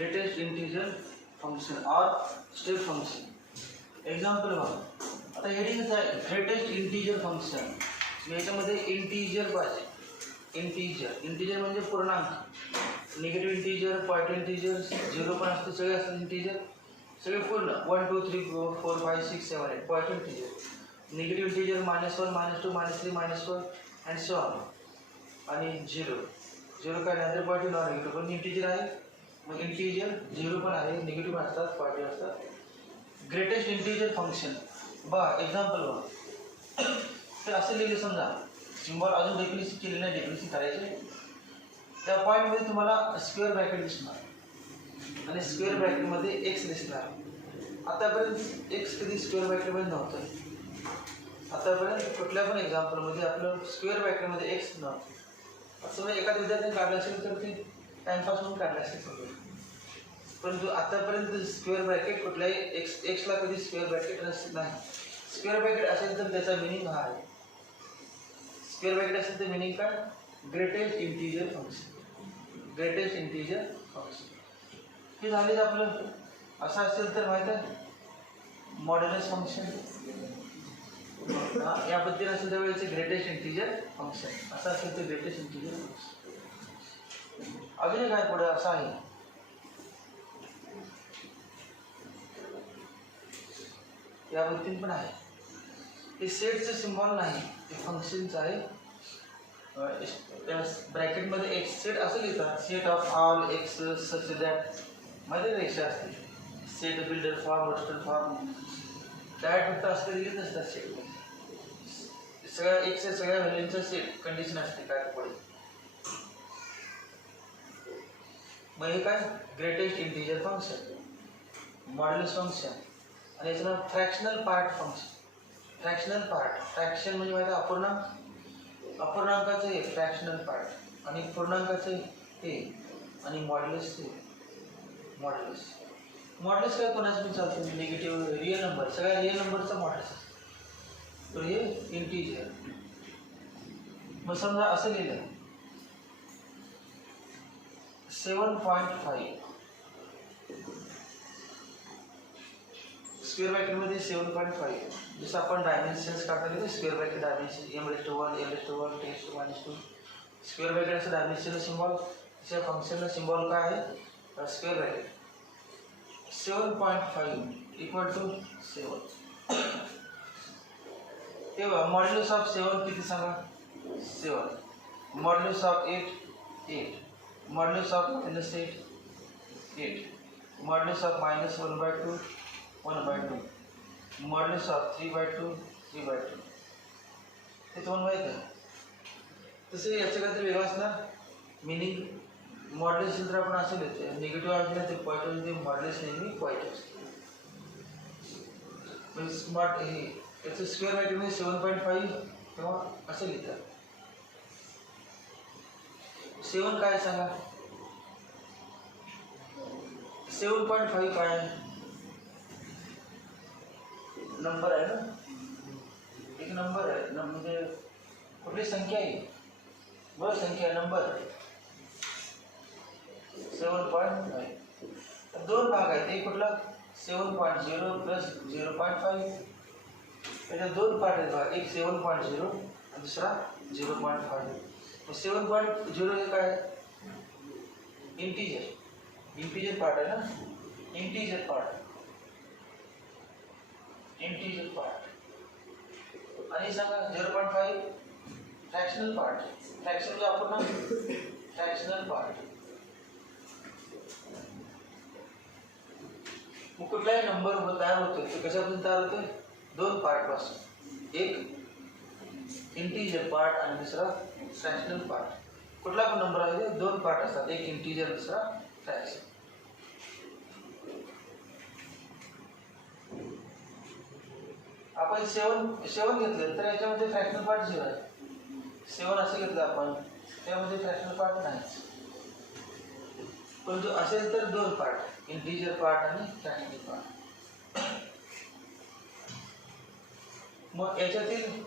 Greatest integer function और step function. Example बघा, आता हेडिंगच आहे ग्रेटेस्ट इंटीजर फंक्शन. याच्यामध्ये इंटीजर पाहिजे. इंटीजर म्हणजे पूर्णांक. Negative integer, point integer, zero पण असते, सगळे असतात इंटीजर, सगळे पूर्ण 1 2 3 4 5 6 7 8 point integer. Negative integer -1 -2 -3 -4 and so on. आणि झिरो काय नाही, पॉईंट नॉन निगेटिव्ह पण इंटीजर आहे. मग इंटीजर झिरो पण आहे, निगेटिव्ह असतात, पॉईंट असतात. ग्रेटेस्ट इंटीजर फंक्शन बघा, एक्झाम्पल बघा. तर असं लिहिले, समजा सिम्बॉल अजून डेफिनेशन केले नाही, डेफिनेशन करायचे. त्या पॉईंटमध्ये तुम्हाला स्क्वेअर ब्रॅकेट दिसणार आणि स्क्वेअर ब्रॅकेटमध्ये एक्स दिसणार. आतापर्यंत एक्स कधी स्क्वेअर ब्रॅकेटमध्ये नव्हतं. आतापर्यंत कुठल्या पण एक्झाम्पलमध्ये आपलं स्क्वेअर ब्रॅकेटमध्ये एक्स नव्हतं. असं म्हणजे एखाद्या विद्यार्थ्याने काढलं असेल तर ते टाइमपास म्हणून काढलं असेल सगळं. परंतु आतापर्यंत स्क्वेअर ब्रॅकेट कुठल्याही एक्सला कधी स्क्वेअर ब्रॅकेट नाही. स्क्वेअर ब्रॅकेट असेल तर त्याचा मिनिंग हा आहे. स्क्वेअर ब्रॅकेट असेल तर मिनिंग काय? Greatest integer function. Greatest integer function हे झालेच आपलं. असं असेल तर माहीत आहे मॉड्युलस फंक्शन. या पद्धतीने असेल त्यावेळेचे ग्रेटेस्ट इंटीजर फंक्शन. असं असेल तर ग्रेटेस्ट इंटीजर फंक्शन. अजून काय पुढे असं आहे, या पद्धतीने पण आहे. हे सेटचं सिम्बॉल नाही, ते फंक्शनचं आहे. ब्रॅकेटमध्ये एक्स सेट असं लिहितात, set of all X such that मध्ये एक्स असते. Set builder form, roster form, direct फक्त असं लिहित नसतात. सेट सगळ्या एक्सच्या सगळ्या व्हॅल्यूंचं सेट कंडिशन असते काय पुढे. मग हे काय greatest integer function, modulus function. आणि याचं नाव fractional part function. Fractional part, fraction म्हणजे माहिती आहे अपूर्णांक. अपूर्णांकाचं हे फ्रॅक्शनल पार्ट आणि पूर्णांकाचं हे आणि मॉड्युलस ते. मॉड्युलस काय कोणाचं पण चालतं, निगेटिव्ह रिअल नंबर, सगळ्या रिअल नंबरचा मॉड्युलस. तर हे इंटीजर. मग समजा असं लिहिलं 7.5 स्क्वेअर ब्रॅकेटमध्ये 7.5. जसं आपण डायमेन्शन्स काढले square bracket dimension m⁻1 l⁻1 10⁻². Square bracket असं डायमेन्शनल सिम्बॉल. त्या फंक्शनला सिम्बॉल काय आहे? Square bracket. 7.5 equal to 7. तेव्हा मॉड्युलस ऑफ 7 किती सांगा? 7. Modulus of 8. Modulus of -8 8. Modulus of -1/2 1/2. Modulus of 3/2 3/2. हे तुम्हाला माहीत आहे. तसे याचं काहीतरी वेगळं असणार मिनिंग. मॉड्युलस तर आपण असं लिहितो, निगेटिव्ह असले ते पॉईंट ते मॉड्युलस नेहमी पॉईंट असते. म्हणजे स्मार्ट हे त्याचं स्क्वेअर ब्रॅकेटमध्ये 7.5 किंवा असं लिहितात. 7 काय सांगा? 7.5 काय आहे? नंबर आहे ना, एक नंबर आहे ना, म्हणजे कुठली संख्या आहे? बरं, संख्या आहे, नंबर. 7.5 दोन भाग आहेत. एक कुठला? 7.0 प्लस 0.5. त्याच्यात दोन पार्ट आहेत बघा, एक 7.0 आणि दुसरा 0.5. 7.0 हे काय? इंटीजर पार्ट आहे ना, इंटीजर पार्ट. आणि सांगा 0.5 फ्रॅक्शनल पार्ट. फ्रॅक्शन जो आपण ना फ्रॅक्शनल पार्ट. मग कुठलाही नंबर तयार होतो तो कशापासून तयार होतो? दोन पार्ट पासून. एक इंटीजर पार्ट आणि दुसरा फ्रॅक्शनल पार्ट. कुठला पण नंबर आहे दोन पार्ट असतात, एक इंटीजर दुसरा फ्रॅक्शन. आपण 7 घेतलं तर याच्यामध्ये फ्रॅक्शनल पार्ट 0 आहे. 7 असं घेतलं आपण त्यामध्ये फ्रॅक्शनल पार्ट नाही. पण जो असेल तर दोन पार्ट, इंटीजर पार्ट आणि फ्रॅक्शनल पार्ट. मग याच्यातील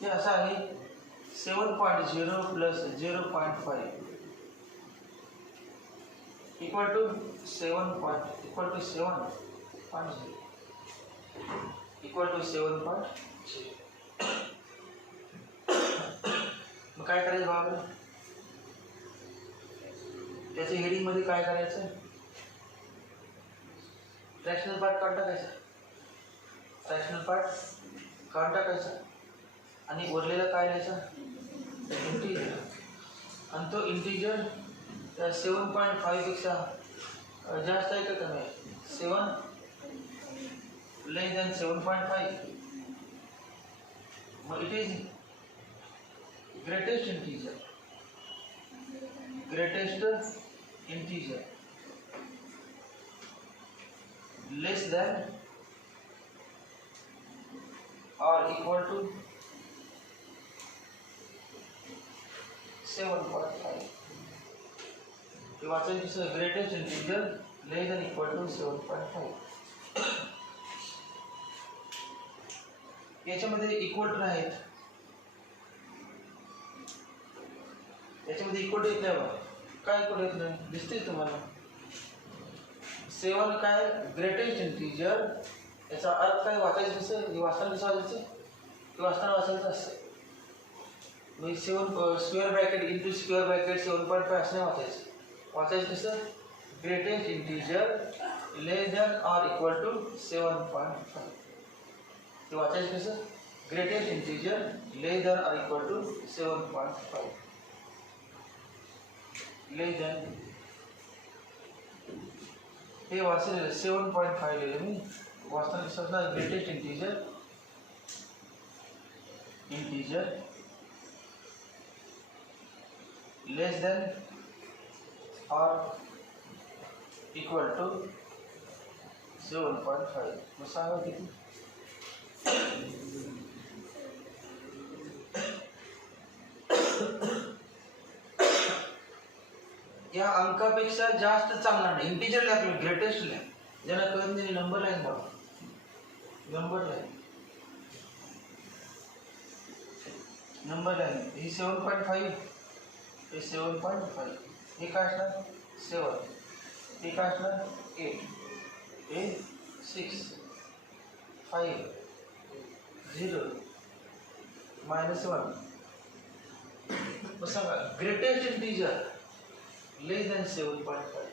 हे असं आहे 7.0 plus 0.5 equal to 7.0 equal to 7.0 मग काय करायचं बाबा, त्याच्या हेडिंग मध्ये काय करायचं, फ्रॅक्शनल पार्ट काढून टाकायचा, फ्रॅक्शनल पार्ट काढून टाकायचा आणि उरलेलं काय लिहायचं, इंटिजर. आणि तो इंटिजर 7.5 पेक्षा जास्त आहे का कमी आहे, 7 less than 7.5, मग it is greatest integer less than or equal to 7.5. हे वाचायचं greatest integer less than equal to 7.5. याच्यामध्ये इक्वल टू आहेत, याच्यामध्ये इक्वल टू येत नाही बघा, काय इक्वल येत नाही दिसते तुम्हाला, 7 काय ग्रेटेस्ट इंटिजर, याचा अर्थ काय वाचायचं कसं, हे वाचताना कसं वाचायचं, हे वाचताना वाचायचं असतं, म्हणजे 7 square bracket into square bracket 7.5 असं नाही वाचायचं कसं, greatest integer less than or equal to 7.5. ते वाचायचं कसं, greatest integer less than or equal to 7.5, less than, हे वाचलेलं 7.5 लिहिलं मी, वाचताना कसं असणार, greatest integer less than or equal to 7.5. मग सांगा किती, या अंकापेक्षा जास्त चांगला नाही, इंटिजर लिहा, ग्रेटेस्ट लिहा, ज्याला कळत नाही नंबर लाईन बघा, नंबर लाईन ही 7.5, हे 7.5, हे काय असणार 7, हे काय असणार 8, हे 6, 5, 0, -1. मग सांगा ग्रेटेस्ट इंटिजर लेस दॅन 7.5,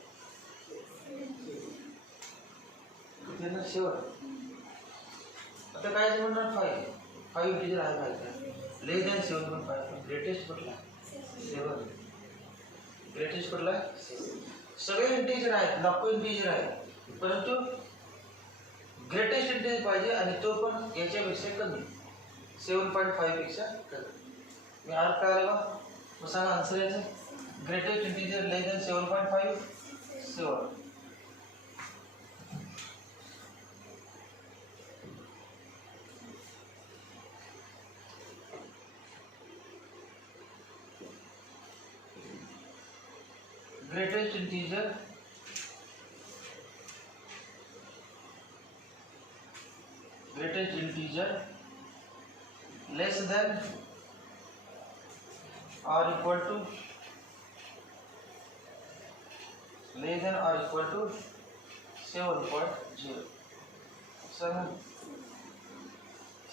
किती शेवट, आता काय म्हणणार 5 इंटिजर आहे माहिती, लेस दॅन 7.5, ग्रेटेस्ट कुठला 7, ग्रेटेस्ट कुठला, सगळे इंटिजर आहेत, लाखो इंटिजर आहेत, परंतु ग्रेटेस्ट इंटिजर पाहिजे आणि तो पण याच्यापेक्षा कमी, 7.5 पेक्षा कमी. मी अर्थ काय आला, मग सांगा आन्सर याचं, greatest integer less than 7.5, 7. greatest integer less than or equal to 7.0.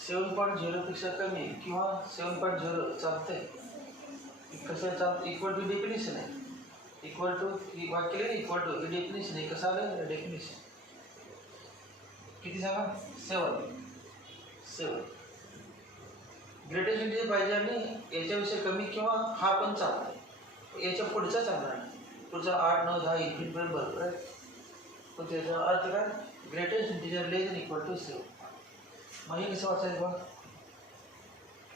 7.0 पेक्षा कमी किंवा 7.0 चालतंय, कसं चालतं, इक्वल टू डेफिनेशन आहे, इक्वल टू ही वाक्य लिहिले, इक्वल टू ही डेफिनेशन आहे, कसं आलं डेफिनेशन, किती सांगा 7. ग्रेटेस्ट इंटिजर पाहिजे आणि याच्यापेक्षा कमी किंवा हा पण चालतंय, याच्या पुढचा चालणार नाही, पुढचा 8, 9, 10 इन्फिनिटपर्यंत भरपूर आहे, पण त्याचा अर्थ काय, greatest integer less than equal to 7. मग हे कसं वाचायचं बघ,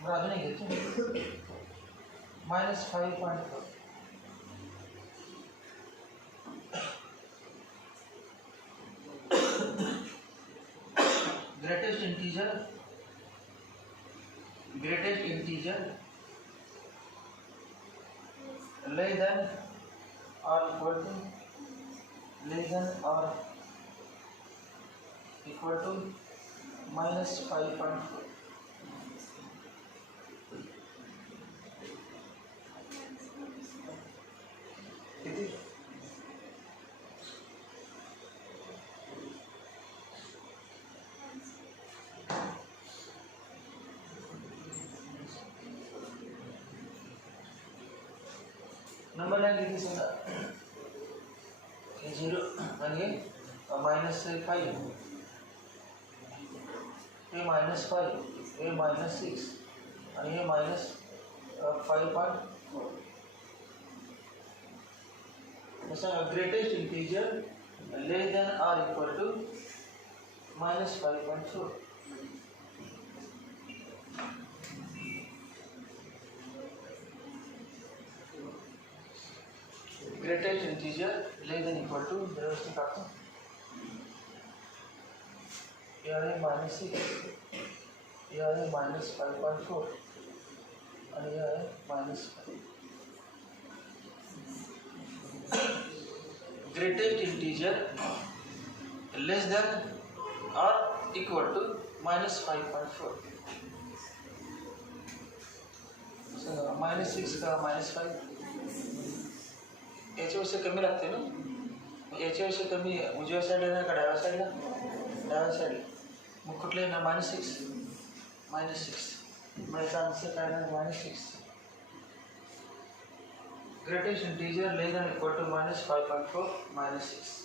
मग अजून एक घेतो -5.4. greatest integer less than or equal to -5.4. किती नंबर लाइन किती सांगा, हे 0 आणि हे -5, हे -5, हे -6 आणि हे -5.4. सांगा greatest integer less than or equal to -5.4. Greatest integer less than equal to व्यवस्थित टाकतो. हे आहे -6, हे आहे -5.4 आणि हे आहे -5. Greatest integer less than or equal to -5.4. -6 का -5 याच्यापेक्षा कमी लागते ना, याच्यापेक्षा कमी उजव्या साईडला का डाव्या साईडला, डाव्या साईडला. मग कुठले ना -6, मग याचा आन्सर काय ना -6. Greatest integer less than equal to -5.4 -6.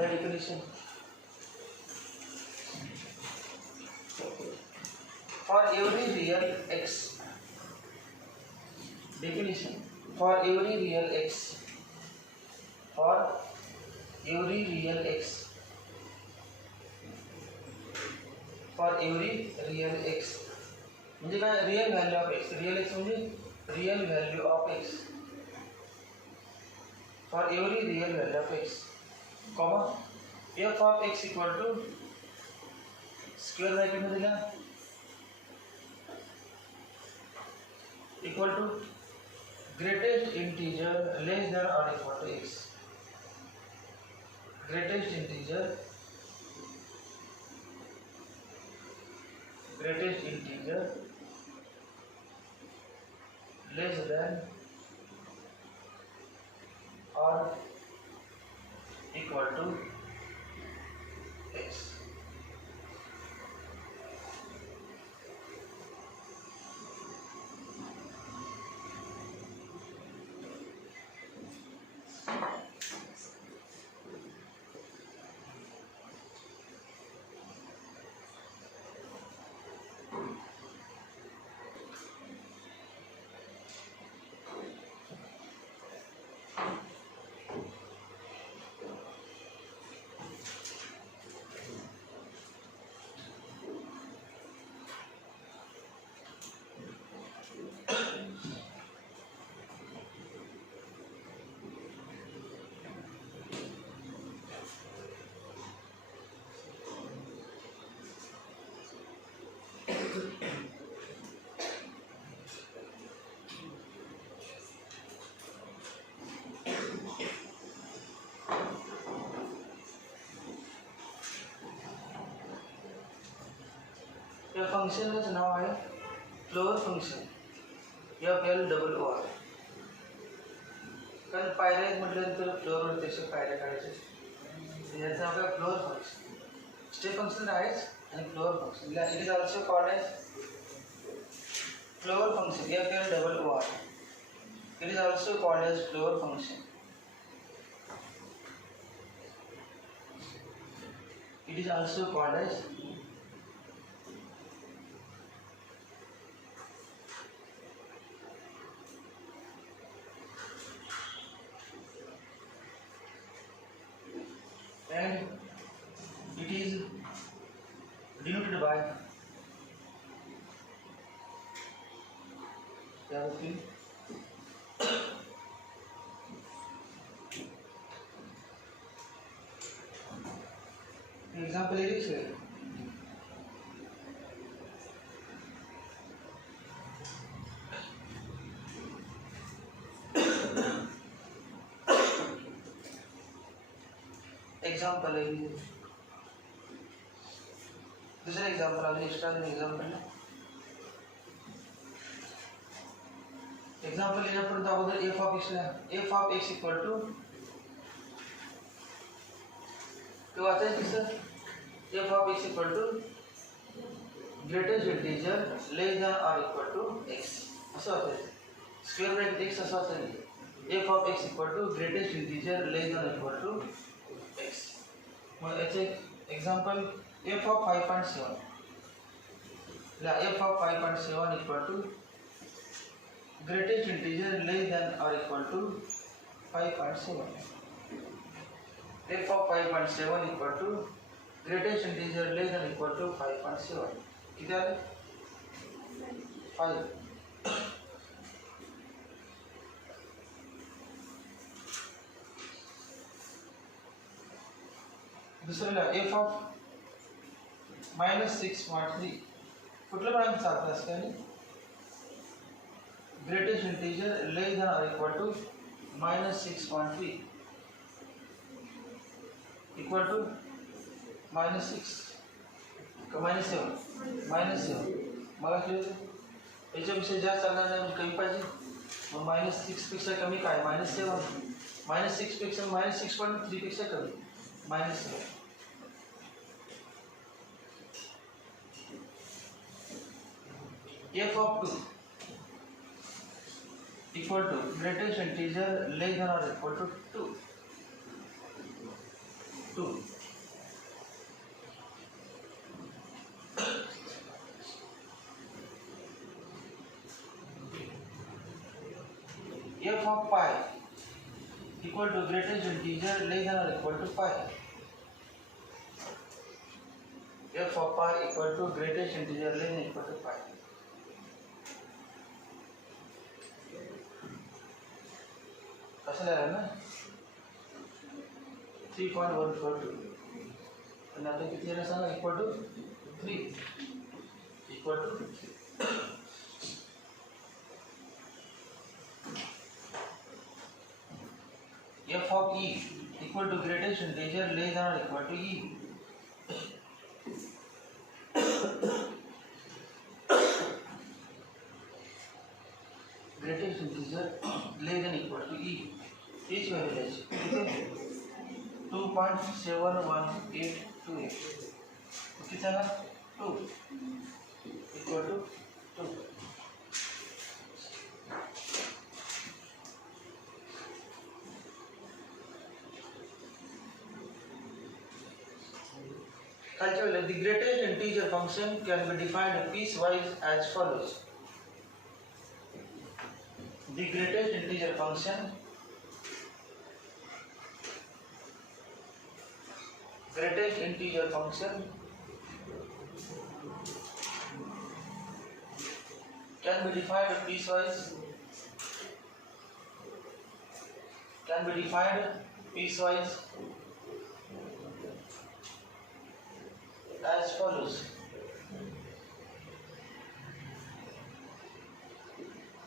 Definition for every real x. Definition for every real x. For every real x. For every real x. म्हणजे काय, real value of x. Real x म्हणजे real value of x. For every real value of x, comma f of x equal to square bracket में दिया equal to greatest integer less than or equal to x. Greatest integer less than or equal to x. या फंक्शनचं नाव आहे floor function, FLOOR. कारण पायऱ्या म्हटल्यानंतर फ्लोअरवर त्याच्या पायऱ्या काढायच्या. याचं नाव काय, फ्लोअर फंक्शन. स्टेप फंक्शन आहेच आणि floor function. It is also called as floor function, FLOOR. It is also called as floor function. It is also called as and it is denoted by example is example is दूसरा example आगे extra example example येण्यापर्यंत अगोदर f of x f of x equal to ते वाचायचं sir f of x equal to greatest integer less than or equal to x असं वाचायचं square bracket x असं वाचायचं f of x equal to greatest integer less than equal to x मग याचे example f of 5.7 ला f of 5.7 equal to greatest integer less than or equal to 5.7 f of 5.7 equal to greatest integer less than or equal to 5.7 किती आले 5 दुसऱ्याला f of -6.3 कुठलं पण चालतं असं काही greatest integer less than or equal to -6.3 equal to -6 का -7 मला याच्यापेक्षा जास्त चालणार नाही म्हणजे कमी पाहिजे मग -6 पेक्षा कमी काय -7 -6 पेक्षा -6.3 पेक्षा कमी -7 f of 2 equal to greatest integer less than or equal to 2 f of pi equal to greatest integer less than or equal to pi f of pi equal to greatest integer less than or equal to pi कसं लिहायला ना 3.142 आणि आता किती येणार सांगा equal to 3 equal to f of e equal to greatest integer less than or equal to e greatest integer less than equal to e each value 2.71828 किती सांगा 2 equal to 2 Calculate the greatest integer function can be defined piecewise as follows. The greatest integer function can be defined piecewise as follows.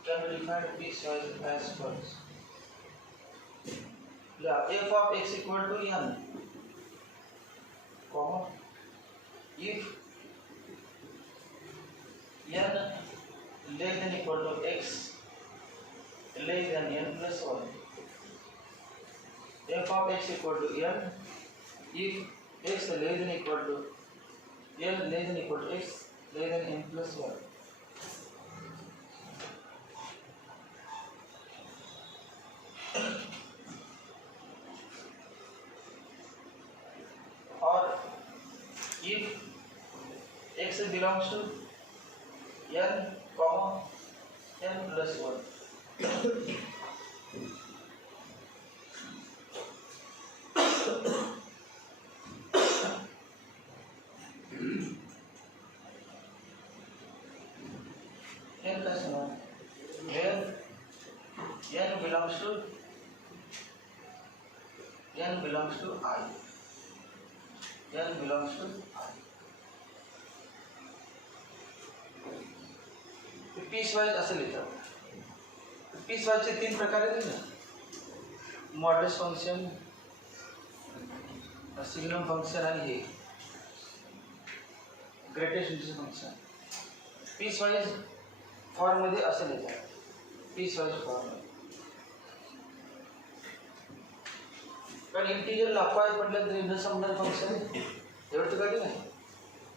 Can be defined piecewise as follows. Yeah, f of x equal to n, comma, if n less than equal to x less than n plus 1. F of x equal to n if x less than equal to n less than equal to x less than n plus 1. Or if x belongs to n comma n plus 1. n plus 1 where n belongs to I. n belongs to I. Piecewise असं लिहितात. पीसवाइजचे 3 प्रकार आहेत ना, modulus function, signum function आणि हे greatest integer function. Piecewise form मध्ये असं लिहितात. पीस वाइज फॉर्म आहे. कारण इंटिजर लाखो आहेत म्हटलं तरी न संबंधित फंक्शन एवढं तर कधी नाही.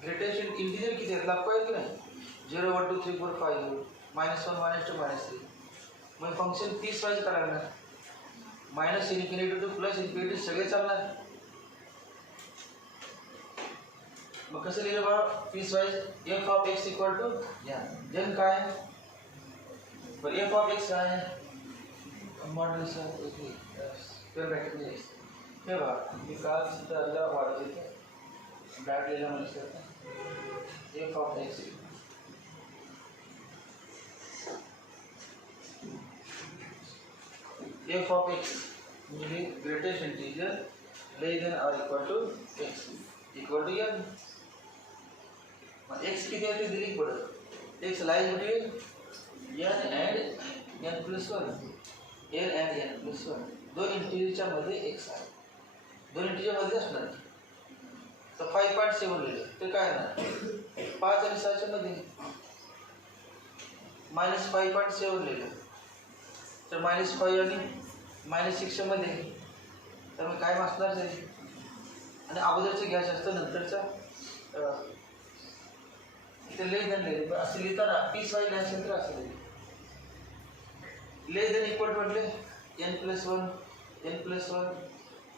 ग्रेटेस्ट इंटिजर किती आहेत? लाखो आहेत की नाही? 0 1 2 3 4 5 -1 -2 -3. मग फंक्शन पीस वाइज करायला minus infinity to plus infinity सगळे चालणार. मग कसं लिहिलं बा piecewise? F of x equal to जन काय पर एफ ऑफ एक्स काय आहे? मॉड्युलस स्क्वेअर ब्रॅकेटमध्ये हे बा मी काल चित्राला वाढत येते बॅट लिहिला म्हणजे f of x f of x म्हणजे greatest integer less than or equal to x equal to n. मग एक्स किती आहे ते दिली पडत. X lies between n and n plus one. N and n plus one दोन इंटिजरच्या मध्ये एक्स आहे. दोन इंटिजर मध्ये असणार तर 5.7 लिहिलं ते काय ना 5 आणि 6च्या मध्ये -5.7 लिहिलं तर -5 आणि -6च्या मध्ये तर मग काय असणार जाईल. आणि अगोदरचं घ्यायचं असतं नंतरचा इथे लेस देन लिहिले असं लिहिताना पीस वाईज लिहायचं तर असं लिहिले लेस देन इक्वल म्हटले n+1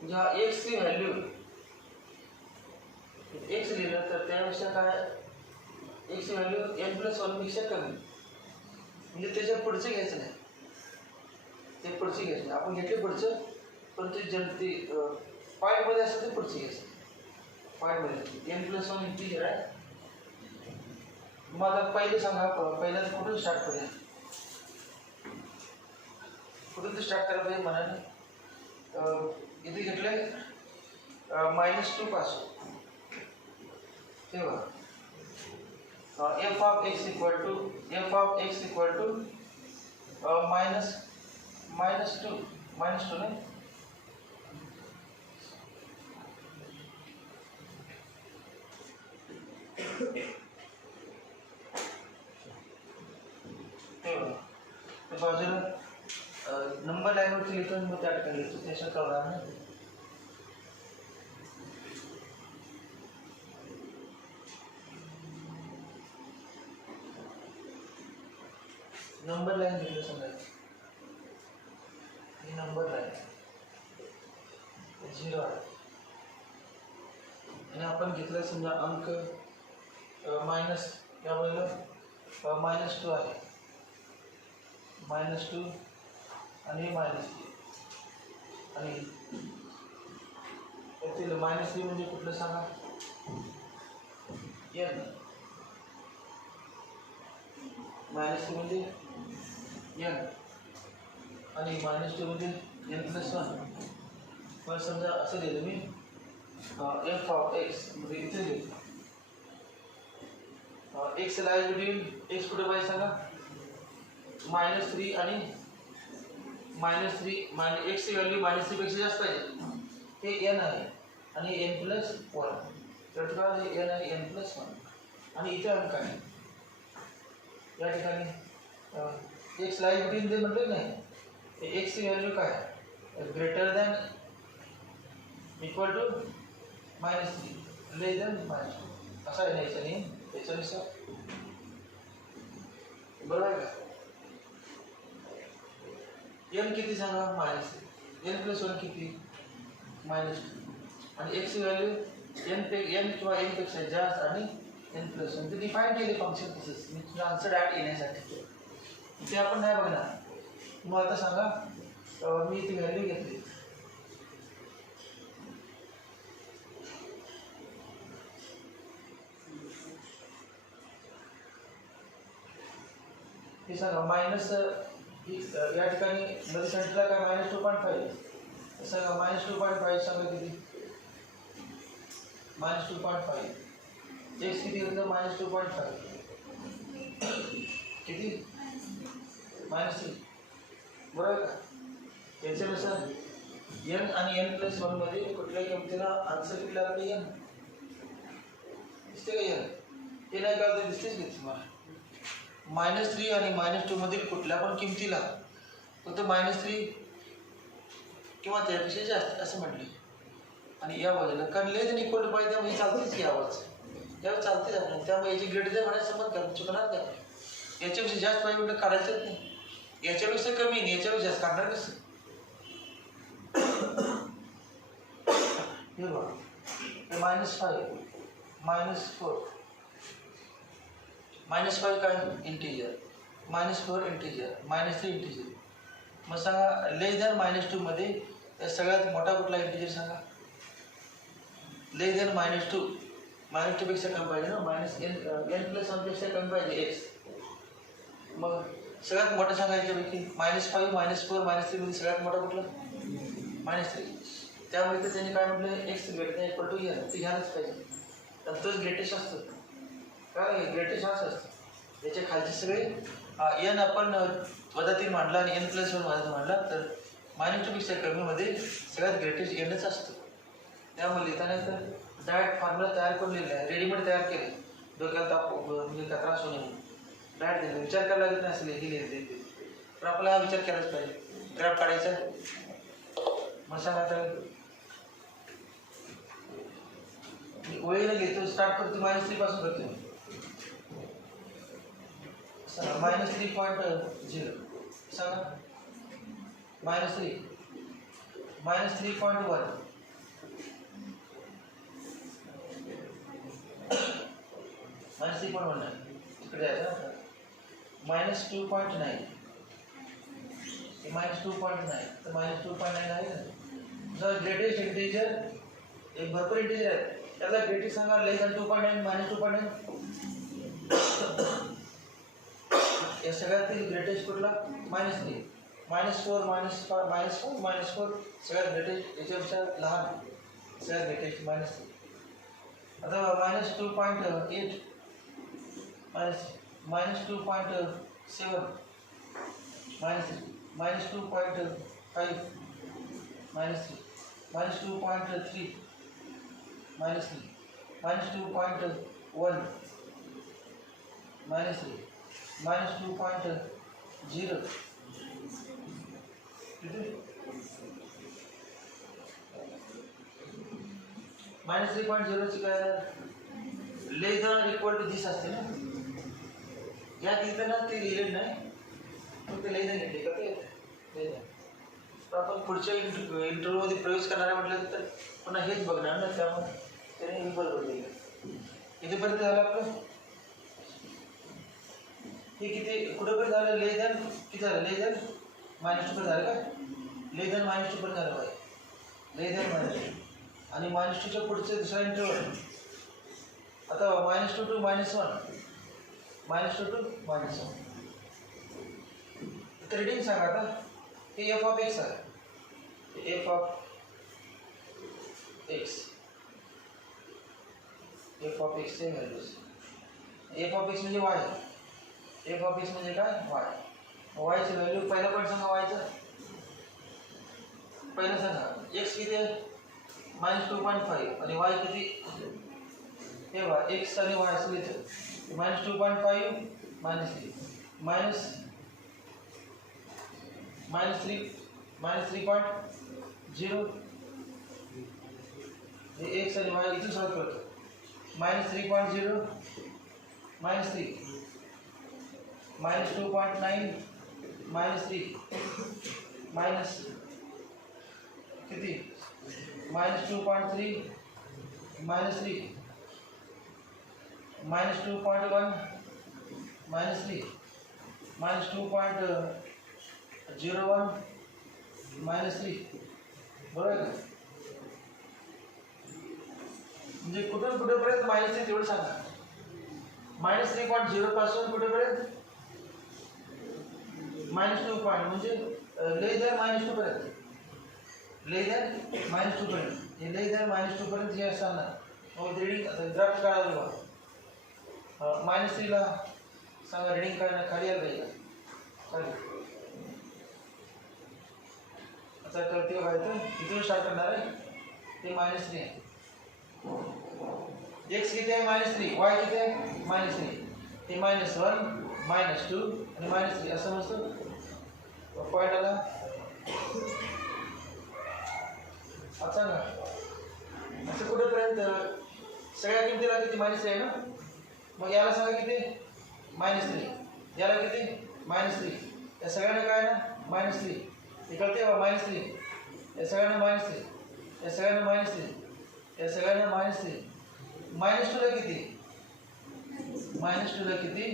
म्हणजे हा एक्सची व्हॅल्यू एक्स लिहिलं तर त्यापेक्षा काय एक्सची व्हॅल्यू n+1 पेक्षा कमी म्हणजे त्याच्या पुढचं घ्यायचं नाही. ते पुढचं घ्यायचं आपण घेतले पुढचं परंतु जनते पॉईंटमध्ये असतं ते पुढचं घ्यायचं. पॉईंटमध्ये n+1 इंटिजर आहे. मग आता पहिले सांगा पहिल्यांदा कुठून स्टार्ट करूया? कुठून ते स्टार्ट करायला पाहिजे म्हणाले इथे घेतले -2 पासून तेव्हा f of x equal to -2 नाही बाजूला नंबर लाईनवरती लिहितो आणि मग त्या ठिकाणी लिहितो त्याच्या कळणार नाही. नंबर लाईन लिहिलं समजायचं ही नंबर लाईन 0 आहे आणि आपण घेतलं समजा अंक मायनस त्यावेळेला -2 आहे -2 आणि -3 आणि यातील -3 म्हणजे कुठलं सांगा n -3 म्हणजे n आणि -2 म्हणजे n+1. पण समजा असं लिहिलं मी एफ ऑफ एक्स म्हणजे इथे लिहिलं एक्स लाईज बिटवीन एक्स कुठे पाहिजे सांगा -3 आणि -3 एक्सची व्हॅल्यू -3 पेक्षा जास्त पाहिजे हे n आहे आणि n+1 तर काय हे n आणि n+1 आणि इथे अंक आहे या ठिकाणी एक्स लाईज बिटवीन ते म्हटले नाही एक्सची व्हॅल्यू काय greater than equal to -3 less than -2 असा आहे ना याच्याने त्याच्यानुसार बरोबर आहे का. n किती सांगा n+1 किती -2 आणि एक्सची व्हॅल्यू n किंवा n पेक्षा जास्त आणि n+1 ते डिफाईन केले फंक्शन तसंच मी तुला आन्सर ॲड येण्यासाठी ते आपण नाही बघणार. मग आता सांगा मी ती व्हॅल्यू घेतली हे सांगा मायनस या ठिकाणी मध्ये सेंटरला काय -2.5 सांगा -2.5 सांगा किती -2.5 एक्स किती होतं -2.5 किती -3 बरोबर का. याच्यानुसार n आणि n+1 मध्ये कुठल्याही किमतीला आन्सर किती लागले n दिसते का n हे नाही का दिसतेच की तुम्हाला -3 आणि -2 मधील कुठल्या पण किमतीला फक्त -3 किंवा त्यापेक्षा जास्त असं म्हटले. आणि या बाजूला कारण लेस देन इक्वल टू पाहिजे त्यामुळे चालतेच की आवाज यावर चालतेच आपण त्यामुळे याची ग्रेटर म्हणायचं संबंध करा चुकणार का याच्यापेक्षा जास्त पाहिजे म्हणजे काढायचंच नाही. याच्यापेक्षा कमी नाही याच्यापेक्षा जास्त काढणार कसं. हे बघा -5 -4 -5 काय इंटिजर -4 इंटिजर -3 इंटिजर. मग सांगा लेस दॅन -2 मध्ये सगळ्यात मोठा कुठला इंटिजर सांगा. लेस दॅन -2 -2 पेक्षा कमी पाहिजे ना n+1 पेक्षा कमी पाहिजे x. मग सगळ्यात मोठा सांगायच्यापैकी -5 -4 -3 मध्ये सगळ्यात मोठा कुठला -3. त्यामुळे तर त्यांनी काय म्हटलं x greater equal to n ते घ्यायलाच पाहिजे. तर तोच ग्रेटेस्ट असतो काय ग्रेटेस्ट असतं याच्या खालचे सगळे एन आपण -3 मांडला आणि n+1 मांडला तर -2 पेक्षा कमीमध्ये सगळ्यात ग्रेटेस्ट एनच असतं. त्यामुळे लिहिताना तर डायरेक्ट फॉर्म्युला तयार करून लिहिला आहे रेडीमेड तयार केले डोक्याला ताप म्हणजे का त्रास होणे म्हणून डायरेक्ट दिले विचार करायला लागत नाही असं लिहिले पण आपल्याला हा विचार केलाच पाहिजे. ग्राफ काढायचा मग सांगा आता ओळीला घेतो स्टार्ट करतो -3 पासून करतो -3.0 सांगा -3 -3.1 -3.1 इकडे जायचं -2.9 -2.9 तर -2.9 आहे ना जर ग्रेटेस्ट इंटिजर एक भरपूर इंटिजर आहे त्याला ग्रेटेस्ट सांगा लेस दॅन 2.9 -2.9 या सगळ्यातील ग्रेटेस्ट कुठला -3 -4 -4 सगळ्यात ग्रेटेस्ट याच्यापेक्षा लहान सगळ्यात ग्रेटेस्ट -3. आता -2.8 -2.7 -2.5 -2.3 -3 -2.1 -3 -2.0 -3.0 ची काय लेस दॅन इक्वल टू दिस असते ना यात इथं ना ते लिहिलेलं नाही पण ते लेस दॅन येते का ते तर आपण पुढच्या इंटरव्ह्यूमध्ये प्रवेश करणारे म्हटलं तर पुन्हा हेच बघणार ना त्यामुळे त्याने हे बरोबर लिहिलं. इथेपर्यंत झालं आपलं हे किती कुठेपर्यंत झालं लेस दॅन किती झालं लेस दॅन -2 पर्यंत झालं का लेस दॅन -2 पर्यंत झालं पाहिजे लेस दॅन -2 आणि -2 च्या पुढचे दुसरा इंटरव्हल आता -2 to -1 -2 to -1 तर रीडिंग सांगा आता हे f of x आहे f of x चे व्हॅल्यूज f of x म्हणजे y f of x म्हणजे काय y ची व्हॅल्यू पहिला पॉईंट सांगा y चा पहिला सांगा x किती आहे -2.5 आणि y किती हे बघा x आणि y असं लिहितो -2.5 -3.0 हे x आणि y इथून सॉल्व करतो -3.0 -3 -2.9 -3 माइनस किती -2.3 -3 -2.1 -3 -2.01 -3 बरोबर आहे का म्हणजे कुठून कुठेपर्यंत -3 तेवढं सांगा -3.0 पासून कुठेपर्यंत -2 पॉईंट म्हणजे लेस दॅन -2 पर्यंत लेस दॅन -2 पर्यंत हे लेस दॅन -2 पर्यंत हे असताना मग रीडिंग ग्राफ काढावं बघा -3 ला सांगा रीडिंग काय खाली आलं पाहिजे खाली आता कळते बघायचं इथून स्टार्ट करणार आहे ते -3 आहे x किती आहे -3 y किती आहे -3 ते -1 -2 आणि -3 असं समजतो पॉईंट आला आता ना असं कुठेपर्यंत सगळ्या किमतीला किती -3 आहे ना मग याला सांगा किती -3 याला किती -3 या सगळ्यांना काय ना -3 हे कळते बा -3 या सगळ्यांना -3 या सगळ्यांना -3 या सगळ्यांना -3 -2 ला किती -2 ला किती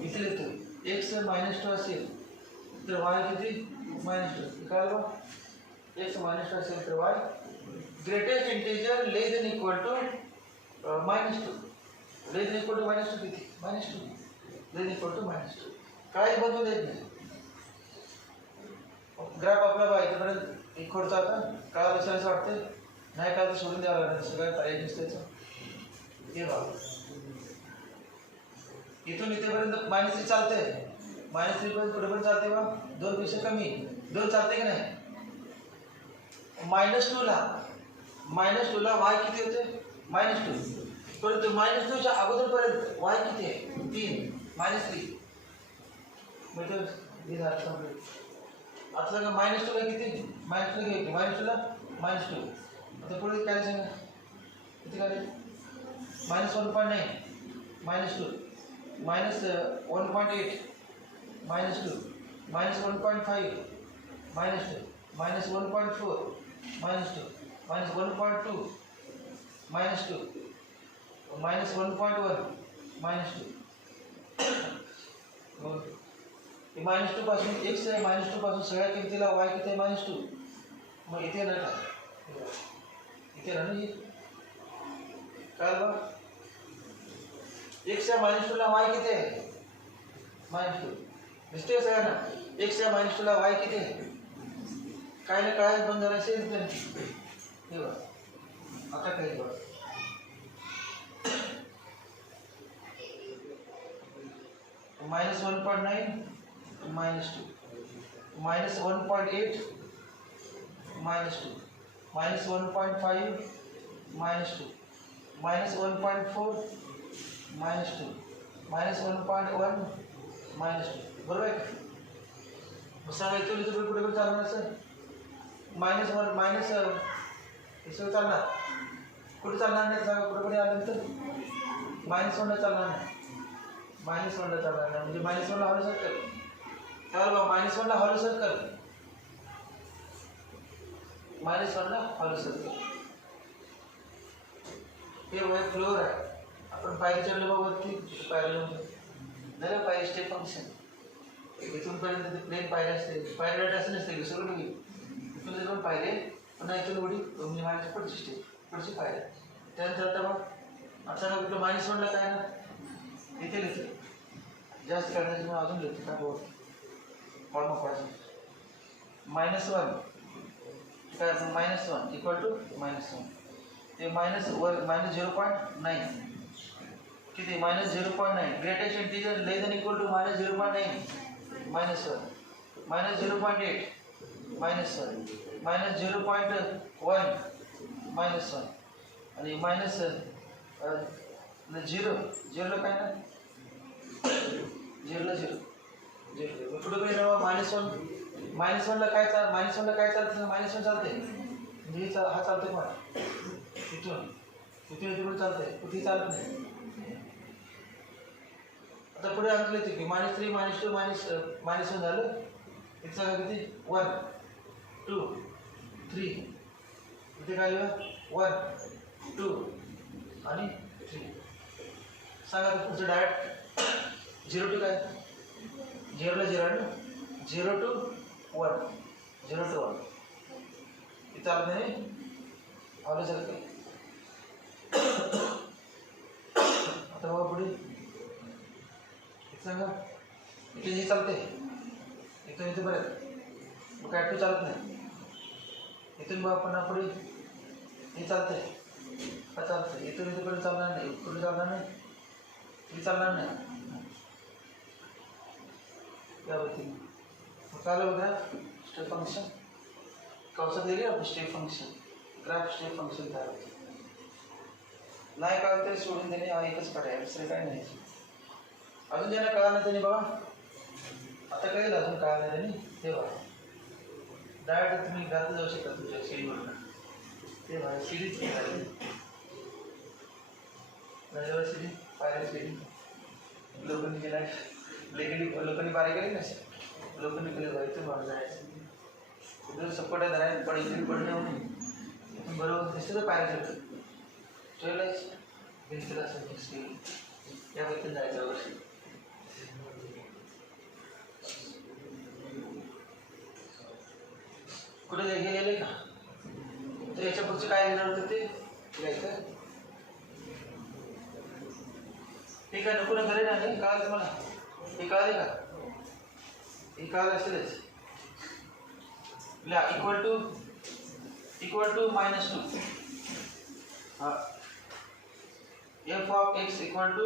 इथे लिहितो x -2 असेल तर y किती -2 काय बा x -2 असेल तर y greatest integer less than equal to -2 less than equal to -2 किती -2 लेस देन इक्वल टू -2 काय बदलू देत नाही ग्राफ आपला बा इथपर्यंत इक्वलचा आता काय असं वाटतं नाही काय तर सोडून द्यावं लागेल सगळ्यात पाहिजे दिसतेच हे बघा इथून इथेपर्यंत -3 चालते -3 पर्यंत पुढे पण चालते बा 2 पेक्षा कमी 2 चालते की नाही -2 ला y किती होते -2 परंतु -2 च्या अगोदरपर्यंत y किती आहे 3 -3 म्हणजे हे झालं कंप्लीट आता का -2 ला किती -2 घ्यायचे -2 ला -2 आता पुढे काय सांगा किती काय -1.9 -2 -1.8 -2 -1.5 -2 -1.4 -2 -1.2 -2 -1.1 -2 हे -2 पासून x आहे -2 पासून सगळ्या किमतीला y किती आहे -2 मग इथे ना काय इथे ना काय बघ x या -2 ला y किती आहे -2 दिसते सगळ्यांना x या -2 ला y किती आहे काय ना काय बंद करायचं हे बघ आता काय बघ -1.9 -2 -1.8 -2 -1.5 -2 -1.4 -2 -1.1 -2 बरोबर आहे सांगा इथून इथं पुढे पण चालणार सर -1 हे चालणार कुठे चालणार नाही सांगा कुठे पुढे आल्यानंतर -1 ला चालणार नाही -1 ला चालणार नाही म्हणजे -1 ला हॉलो सर्कल काय बघा -1 ला हॉलो सर्कल -1 ला हॉलो सर्कल हे वय फ्लोअर आहे आपण पायरी चढलो वरती पायरी नाही पायरी स्टेप फंक्शन इथून पर्यंत ते प्लेन पायरी असते पायरी लाईट असं नसते विसरलो मी इथून जर पण पायरी पुन्हा इथून उडी म्हणजे माझ्या पुढची स्टेप पुढची पायरी त्यानंतर आता मग आता कुठं -1 ला काय ना इथे लिहितो जास्त करण्याची मग अजून लिहितो काय बोल फॉर्म पाहिजे -1 काय -1 इक्वल टू -1 ते -0.9 किती -0.9 greatest integer less than equal to -0.9 -1 -0.8 -1 -0.1 आणि -0 ला काय ना 0 ला 0 पुढे काही -1 ला काय -1 ला काय चालतं -1 चालते म्हणजे हा चालतोय पण इथून पण चालतंय कुठे चालत नाही आता पुढे आणलं ते की -3 -2 -1 झालं इथं सांगा किती 1 2 3 इथे काय लिहा 1 2 आणि 3 सांगा पुढचं डायरेक्ट 0 टू काय 0 ला 0 ना 0 टू 1 0 टू 1 इथं आलं नाही आलं सारखं आता बघा पुढे सांगा इथे हे चालते इथून इथे बरं मग काय टू चालत नाही इथून बघा पुन्हा पुढे हे चालतंय हा चालतंय इथून इथे पर्यंत चालणार नाही पुढे चालणार नाही हे चालणार नाही यावरती मग काय बघा स्टेप फंक्शन कौशात लिहिले आपण step function graph step function तयार होते नाही कळलं तरी सोडून देणे हा एकच पर्याय दुसरे काय नाही अजून ज्यांना कळलं नाही त्यांनी बघा, आता कळेल, अजून कळलं नाही त्यांनी ते बघा. डायरेक्ट तुम्ही घरात जाऊ शकता तुमच्या सीडीवरनं. ते बघा सीडीच निघाली, माझ्यावर सीडी, पायऱ्या सीडी, लोकांनी गेला, लोकांनी पारे केली ना, लोकांनी केले व्हायचं मागं जायचं. इधर सपोर्ट आहे धरायला पडली पडणे म्हणून बरोबर दिसतं तर पायऱ्या करतं ट्रेलायच भिंतीला असं स्टील याबद्दल जायचं वर्षी. कुठे गेलेले का तर याच्या पुढचं काय घेणार होतं ते घ्यायचं. हे काय नको ना करेल ना, हे कळालं तुम्हाला, हे कळाले का, हे कळालं असेलच. Equal to -2 f of x equal to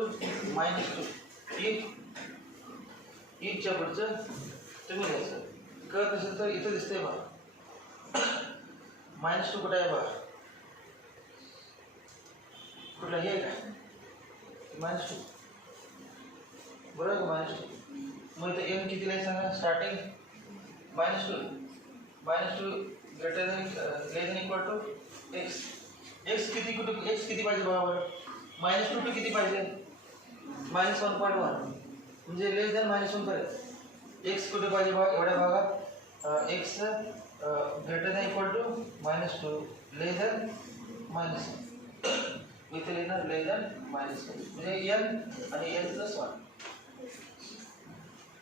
-2 इफच्या पुढचं तुम्ही घ्यायचं. कळत नसेल तर इथं दिसतंय बघा, -2 कुठं आहे बघा, कुठलं हे आहे का -2 बरोबर का -2. मग इथं m कितीला आहे सांगा, starting -2 greater than equal to x. x किती कुठे, x किती पाहिजे बघा बरं, -2 टू किती पाहिजे, -1.1 म्हणजे लेस दॅन -1 पर्यंत x कुठे पाहिजे बघा, एवढ्या भागात x greater than equal to -2 less than -1 इथे लिहिणार लेस दॅन -1 म्हणजे n आणि n +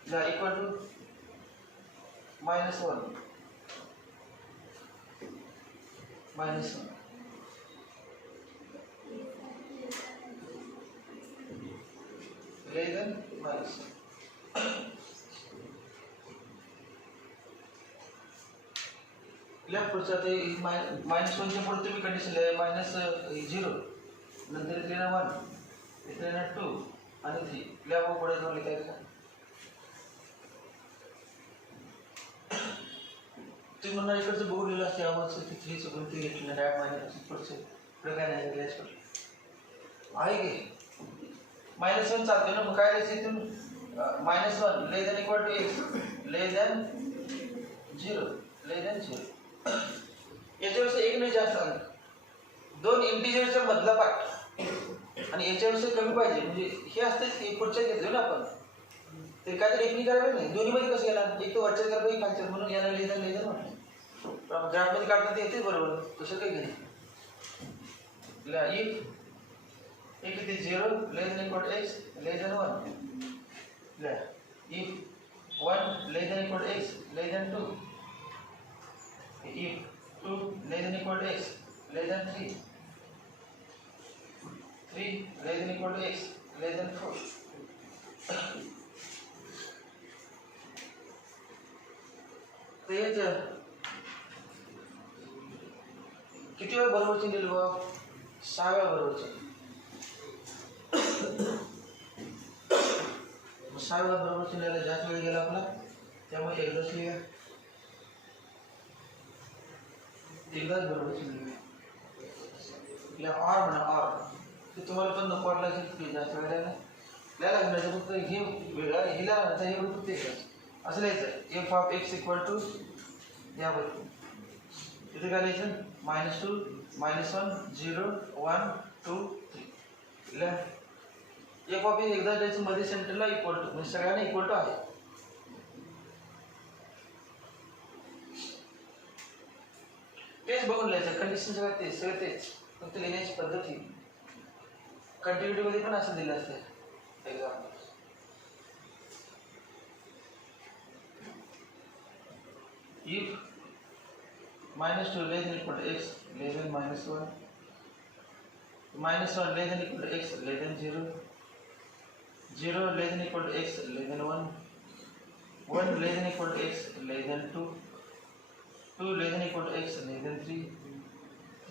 1 equal to -1 less than -1. पुढचा ते -1च्या पुढे तुम्ही कंडिशन -0 नंतर इथे 1 इथे 2 आणि 3 लॅब पुढे जाऊन लिहायचं. तुम्ही म्हणणार इकडचं बघून लिहिलं असते आवडचं ते 3 चुकून ते घेतलं डायरेक्ट मायनस पुढचं पुढे काय नाही ग्लॅस पडलं आहे की -1 चालते ना. मग काय लिहायचं इथून -1 less than equal to x less than 0 याच्यापेक्षा एक नाही जास्त अंक, 2 इंटिजरच्या मधला पार्ट आणि याच्यापेक्षा कमी पाहिजे म्हणजे हे असते की पुढच्या घेतलं ना आपण ते काहीतरी एक नाही करायला नाही. दोन्हीमध्ये कसं येणार, एक तर वरच्या करायला एक खालच्या, म्हणून याला लेझर म्हटलं. ग्राफमध्ये काढताना ते येतेच बरोबर, तसं काही नाही. इफ किती 0 less than equal to x less than 1 if 1 less than equal to x less than 2 if 2 less than equal to x less than 3 less than equal to x less than 4 तेच किती वेळ बरोबर चिन्ह दिलं बघा, 6 वेळा बरोबर चिन्ह. 6 वेळा बरोबर चिन्हायला जास्त वेळ गेला आपला, त्यामुळे एकदाच लिहा, एकदाच बरोबर चिन्ह लिहा. ऑर म्हणा ऑर, ते तुम्हाला पण नको वाटलं की जास्त वेळेला लिहायला लागणार, फक्त हे वेगळं हे लिहायचं, हे फक्त एकच असं लिहायचं. F of x equal to याबद्दल इथे काय लिहायचं -2 -1 0 1 2 3 लिहा. एफ ऑफ एकदा लिहायचं मध्ये सेंटरला इक्वल टू म्हणजे सगळ्यांना इक्वल टू आहे. तेच बघून लिहायचं, कंडिशन सगळं तेच फक्त लिहिण्याची पद्धत ही कंटिन्युटीमध्ये पण असं दिलं असते example. If -2 less than equal to x less than -1 -1 less than equal to x less than 0 0 less than equal to x less than 1 1 less than equal to x less than 2 2 less than equal to x less than 3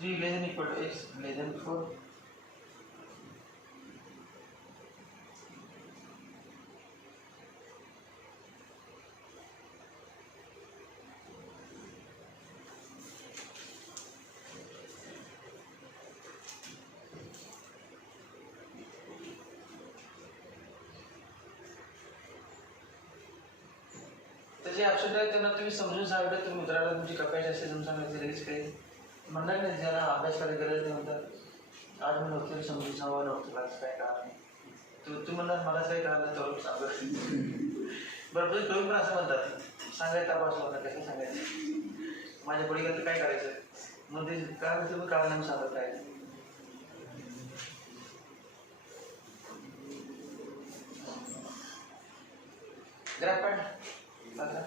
3 less than equal to x less than 4. जे absent आहे त्यांना तुम्ही समजून सांगितलं तर मित्राला तुमची capacity असेल समजून सांगायचं लगेच काही म्हणणार नाही, ज्यांना अभ्यास करायला गरज नाही म्हणतात आज मी नव्हतं समजून सांगा नव्हतं क्लास काय कळणार नाही तू म्हणणार मलाच काही कळालं तर सांगत बरोबर तुम्ही पण असं म्हणतात सांगायचं तपास होता कसं सांगायचं माझ्या पुढे गेलं तर काय करायचं मग ते काय तुम्ही कळलं नाही सांगत काय ग्राफ पॅड आता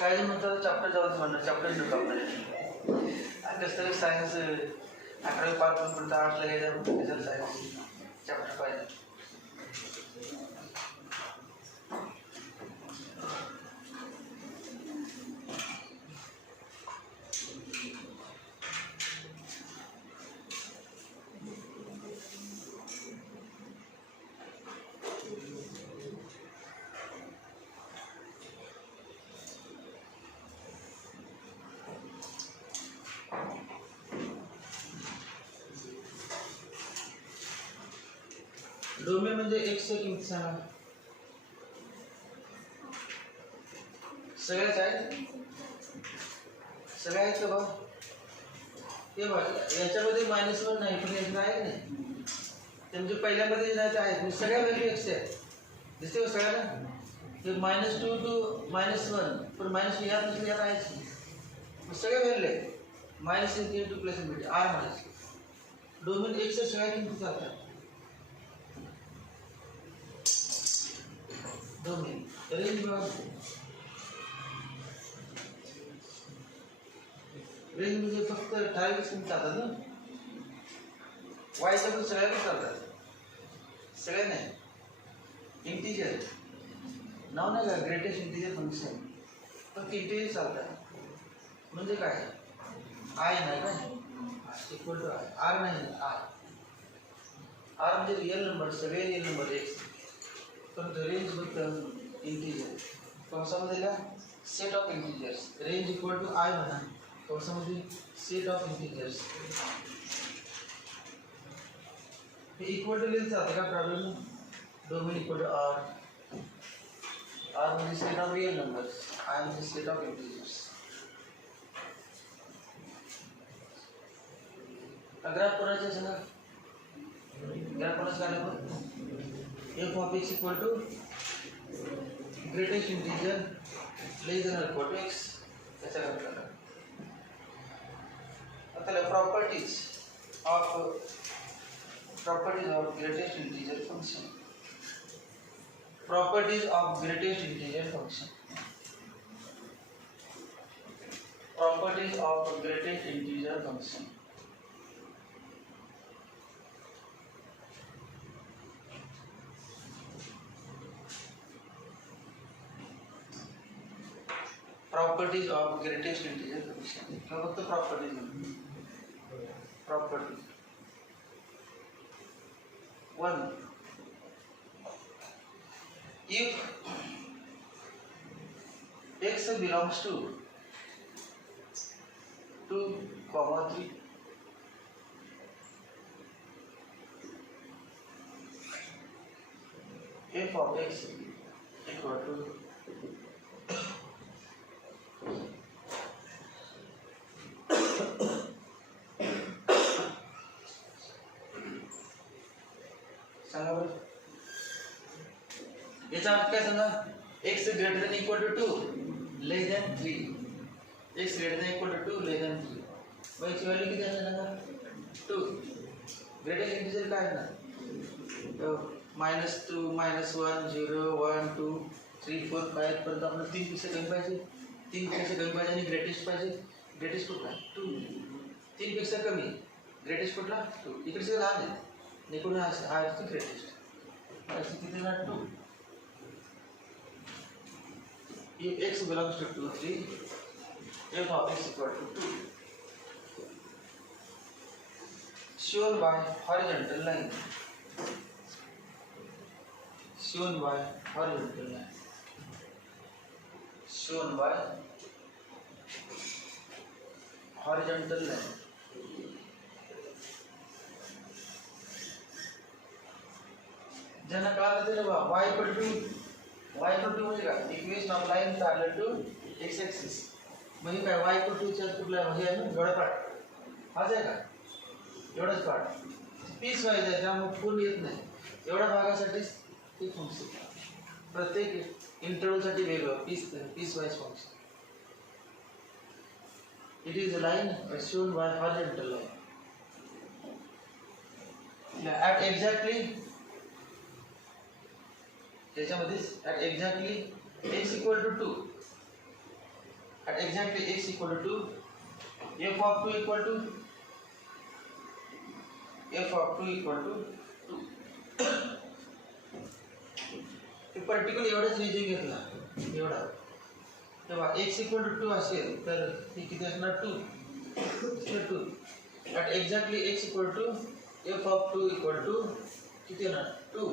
काय म्हणतात चॅप्टर जाऊन म्हणणार चॅप्टर नको आपल्याला कसं तरी सायन्स 11वी पास पर्यंत आर्ट्सला घ्यायचं फिजिकल सायन्स चॅप्टर पाहिजे डोमेन म्हणजे एक्स किंमत सांगा सगळ्याच आहेत सगळ्या आहेत का भाऊ हे बघा याच्यामध्ये -1 नाही पण याच्यात आहे नाही ते म्हणजे पहिल्यामध्ये नाही आहेत म्हणजे सगळ्या व्हॅल्यू एक्स आहेत दिसते का सगळ्याला ते -2 to -1 पण मायनस यात नसले यात आहेच सगळ्या व्हॅल्यू आहेत -∞ to +∞ आर म्हणायचं डोमेन एक्सच्या सगळ्या किमती चालतात डोमेन रेंज म्हणजे फक्त ठराविक किमती चालतात ना वायच्या पण सगळ्या पण चालतात सगळ्या नाही इंटिजर नाव नाही का ग्रेटेस्ट इंटिजर फंक्शन फक्त इंटिजर चालतात म्हणजे काय आय नाही काय इक्वल टू आय आर नाही आर म्हणजे रिअल नंबर सगळे रिअल नंबर एक्स पण रेंज फक्त इंटिजर कंसामध्ये set of integers range equal to I म्हणा कंसामध्ये सेट ऑफ इंटिजर्स हे इक्वल टू लिहिलं जातं का problem domain equal to R R म्हणजे set of real numbers I म्हणजे सेट ऑफ इंटिजर्स ग्राफ कोणाचे सांगा ग्राफ कोणाचं काढलं f of x equal to greatest integer less than or equal to x याचा अर्थ काय आता properties of greatest integer function properties of greatest integer function properties of greatest integer function properties of greatest integer function क्या फक्त properties property 1 if x belongs to 2, 3 f of x equal to सांगा बरं याचा अर्थ काय सांगा x greater than equal to 2 less than 3 x greater than equal to 2 less than 3 मग याची व्हॅल्यू किती आहे सांगा 2 ग्रेटेस्ट इंटिजर काय आहे ना -2 -1 0 1 2 3 4 5 पर्यंत आपल्याला 3 पेक्षा कमी पाहिजे 3 पेक्षा कमी पाहिजे आणि ग्रेटेस्ट पाहिजे ग्रेटेस्ट कुठला 2 3 पेक्षा कमी ग्रेटेस्ट कुठला 2 इकडे सगळं लहान आहे निकोन हा ग्रेटेस्ट असं किती ना 2 if x belongs to 2 3 f of x equal to 2 shown by horizontal line shown by horizontal line. Shown by horizontal line. ज्यांना कळालं ते y equal to म्हणजे काय equation of line parallel to x axis म्हणजे काय y equal to च्या कुठला हे आहे ना एवढा पार्ट हाच आहे का एवढाच पार्ट पीस वाईज आहे त्यामुळे फुल येत नाही एवढ्या भागासाठी ते फंक्शन प्रत्येक इंटरवल साठी वेगळं piecewise function it is a line shown by horizontal line at exactly त्याच्यामध्ये at exactly x equal to 2 at exactly x equal to 2 f of 2 equal to हे पर्टिक्युलर एवढाच रिजन घेतला एवढा तेव्हा x equal to 2 असेल तर हे किती असणार 2 at exactly x equal to f of 2 equal to किती येणार 2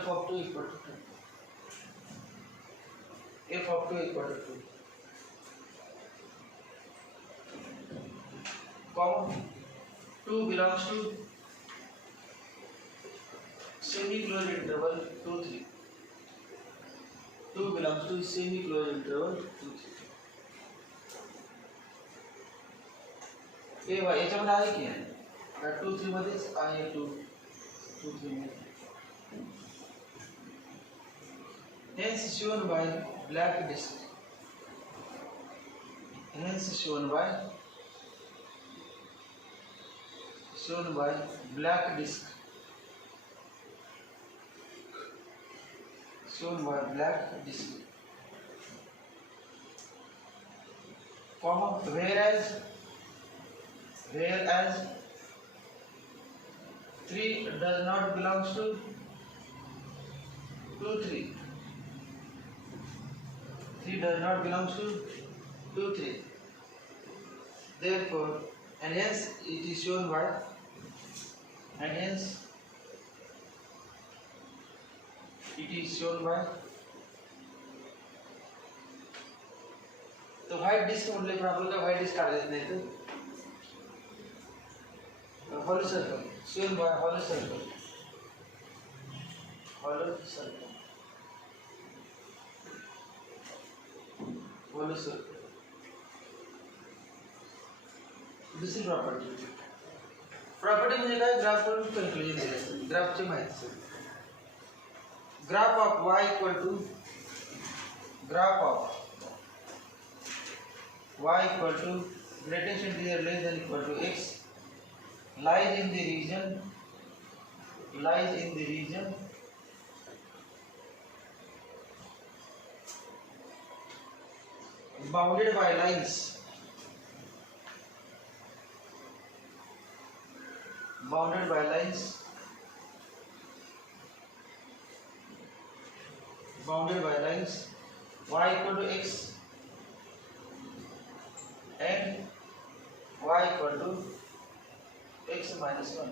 f of 2 equal to 2 f of 2 equal to 2 comma 2 belongs to semi-closed interval 2 3 2 belongs to semi-closed interval 2 3 हे बघा याच्यामध्ये आहे की 2 3 मध्येच आहे 2 3 मध्ये hence shown by black disk black disk comma whereas 3 does not belongs to 2 3 does not belongs to 2 3 therefore and hence it is shown by तो white disk म्हटले पण आपल्याला व्हाइट डिस्क काढता येत नाही तर hollow circle shown by hollow circle दुसरी property म्हणजे काय ग्राफ वर कन्क्लुजन दिले असते ग्राफची माहिती sir graph of y equal to greatest integer less than equal to x lies in the region bounded by lines y equal to x and y equal to x minus 1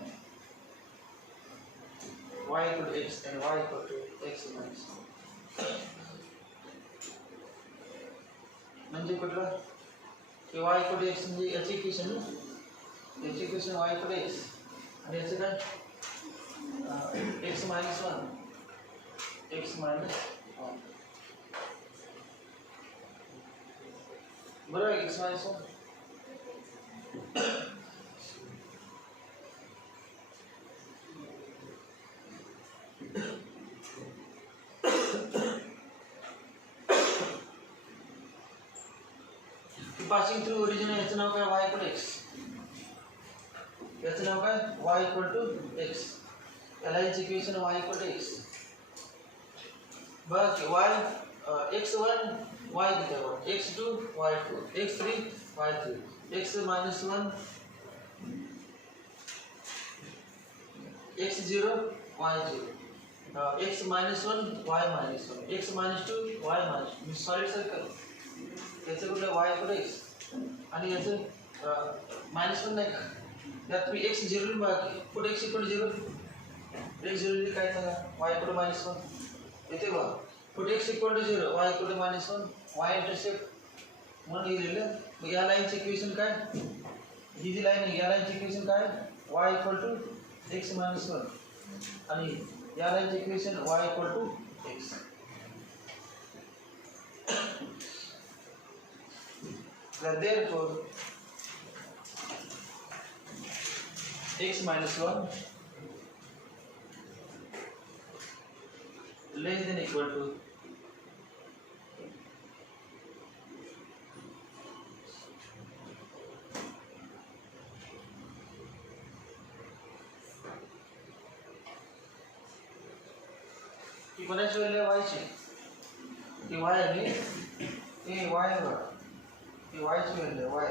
y equal to x and y equal to x minus 1 म्हणजे कुठला की y equal to x म्हणजे याची equation y equal to x आणि याचं काय x minus 1 बरोबर x minus 1 passing through origin याचं नाव काय y equal to x याचं नाव काय y equal to x याला याची equation y equal to x बघ y x1 y किती आहे x2 y2 x3 y3 x minus 1 x0 y0 x minus 1 y minus 1 x minus 2 y minus solid circle याचं कुठलं y equal to x आणि याचं minus 1 नाही का यात मी x 0 बाकी पुढे x equal to 0 x 0 काय सांगा y equal to -1 येते बघा. Put x equal to 0, y equal to -1, y intercept म्हणून लिहिलेलं. मग या लाईनचं इक्वेशन काय? ही जी लाईन आहे या लाईनचं इक्वेशन काय? y इक्वल टू x -1 आणि या लाईनचं equation y equal to x. Therefore x -1 less than equal to कोणाची व्हॅल्यू y ची ती y आहे हे y आहे बघा ही y ची व्हॅल्यू y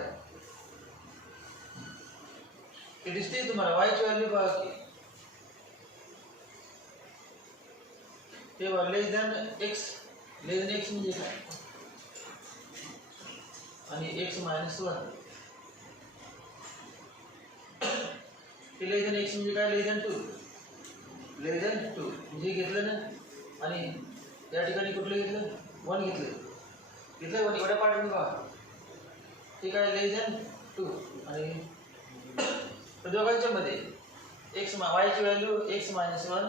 हे दिसते तुम्हाला y ची व्हॅल्यू बघा की हे बघा लेस दॅन x म्हणजे काय आणि x -1 हे लेस दॅन x म्हणजे काय लेस दॅन 2 म्हणजे घेतलं ना आणि या ठिकाणी कुठलं घेतलं 1 घेतलं 1 एवढ्या पार्ट बघा ठीक आहे लेस दॅन 2 आणि दोघांच्या मध्ये x y ची value x -1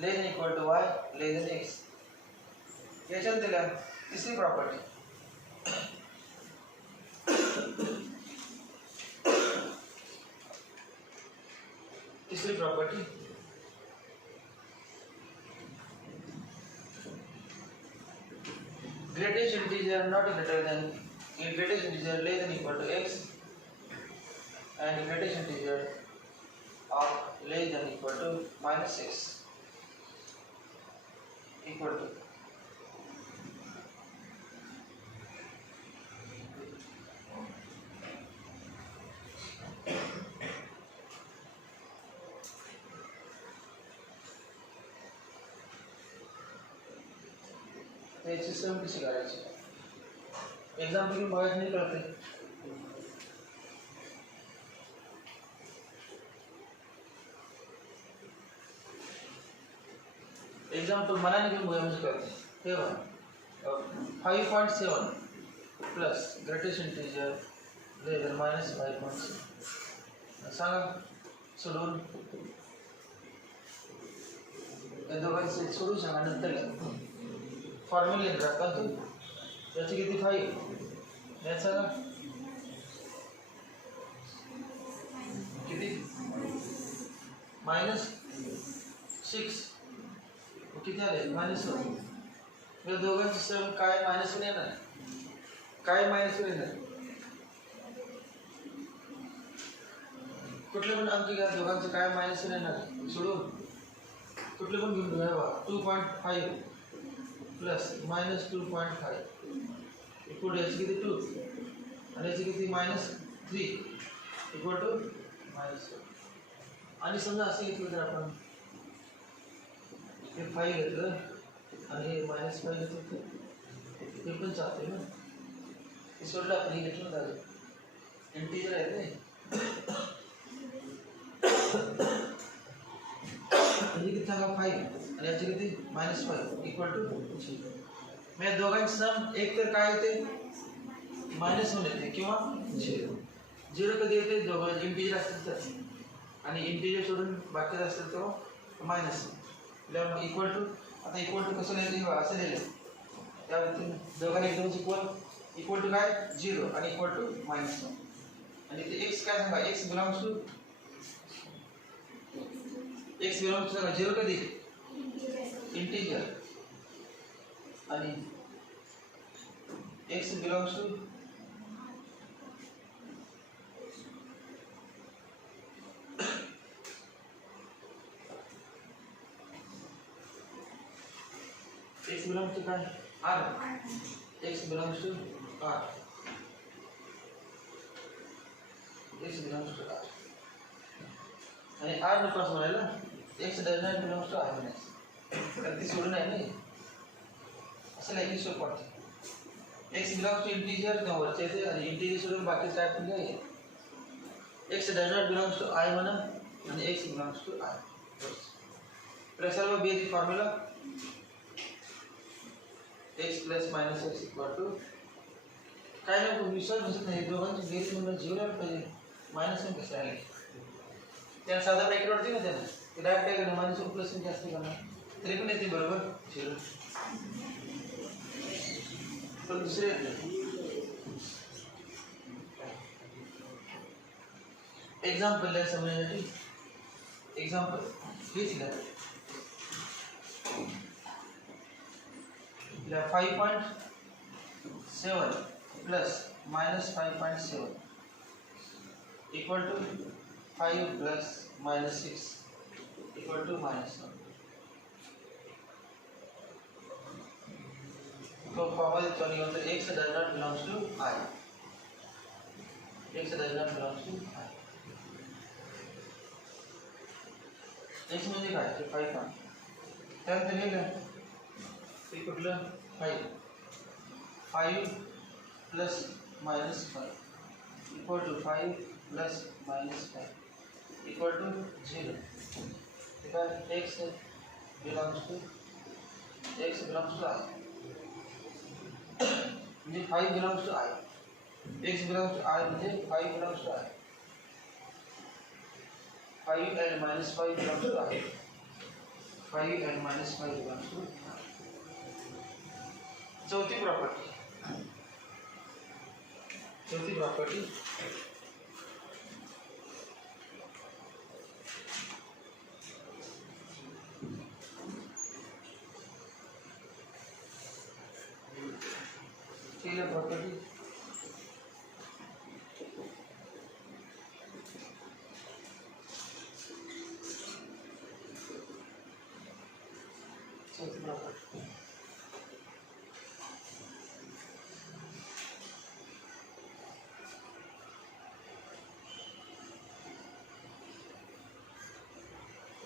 less than equal to y less than x. याच्यात दिला तिसरी property greatest integer not greater than greatest integer less than equal to x and greatest integer of less than equal to -6 equal to system कशी करायची example घेऊन बघायचं नाही कळते. Example मनाने घेऊन बघा म्हणजे कळते. हे बघा 5.7 plus greatest integer less than -5.7 सांगा सोडून या दोघांचे सोडून सांगा नंतर फॉर्म्युला लिहित राहा तू याची किती 5 याचा का किती -6 किती आले -1 या दोघांची सम काय -1 येणार काय -1 येणार कुठले पण अंक घ्या दोघांचं काय -1 येणार सोडून कुठले पण घेऊन घ्या बघा 2.5 प्लस -2.5 इक्वल टू याची किती 2 आणि याची किती -3 इक्वल टू -1 आणि समजा असे घेतलं तर आपण हे 5 घेतलं आणि हे -5 घेतलं ते पण चालते ना हे सोडलं आपण हे घेतलं ना इंटिजर आहे ते म्हणजे किती सांगा 5 आणि याची किती -5 इक्वल टू 0. म्हणजे दोघांची सम एक तर काय येते -1 येते किंवा 0 कधी येते दोघं इंटिजर असतील तर आणि इंटिजर सोडून बाकीचं असेल तेव्हा -1 इक्वल टू आता इक्वल टू कसं लिहिलं असं लिहिलं त्या दोघांना एकदम इक्वल टू काय 0 आणि इक्वल टू -1 आणि ते x काय सांगा x बिलॉंग्स टू सांगा 0 कधी इंटिजर आणि x belongs to x belongs to काय r x belongs to r x belongs to r आणि r नको म्हणायला x does not belongs to r म्हणायचं तर ती सोडून आहे नाही असं लिहायची सोप पडते x belongs to इंटिजर न वरचे येते आणि इंटिजर सोडून बाकी काय पण काय x does not belongs to I म्हणा आणि x belongs to r तर सर्व basic formula x plus minus x equal to काय नाही विश्वास बसत नाही दोघांची बेरीज म्हणून जीवनाला पाहिजे मायनस वन कसं आले त्या साधा ब्रॅकेट वाटते ना त्याला ते डायरेक्ट काय करणार मायनस वन प्लस वन जास्त करणार तरी पण येते बरोबर झिरो पण दुसरे एग्जाम्पल आहे समजण्यासाठी एग्जाम्पल हेच घ्या 5.7 plus minus 5.7 equal to 5 plus minus 6 equal to minus 1 तो फॉर्मल चलनी होता है x does not belongs to I x does not belongs to I x म्हणजे काय ते 5 का त्यानंतर लिहिलं ते कुठलं 5 plus minus 5 equal to 5 plus minus 5 equal to 0 ठीक है x बिलोंग्स टू I म्हणजे 5 belongs to I x belongs to I म्हणजे 5 belongs to I 5 and minus 5 belongs to I 5 and minus 5 belongs to I चौथी property property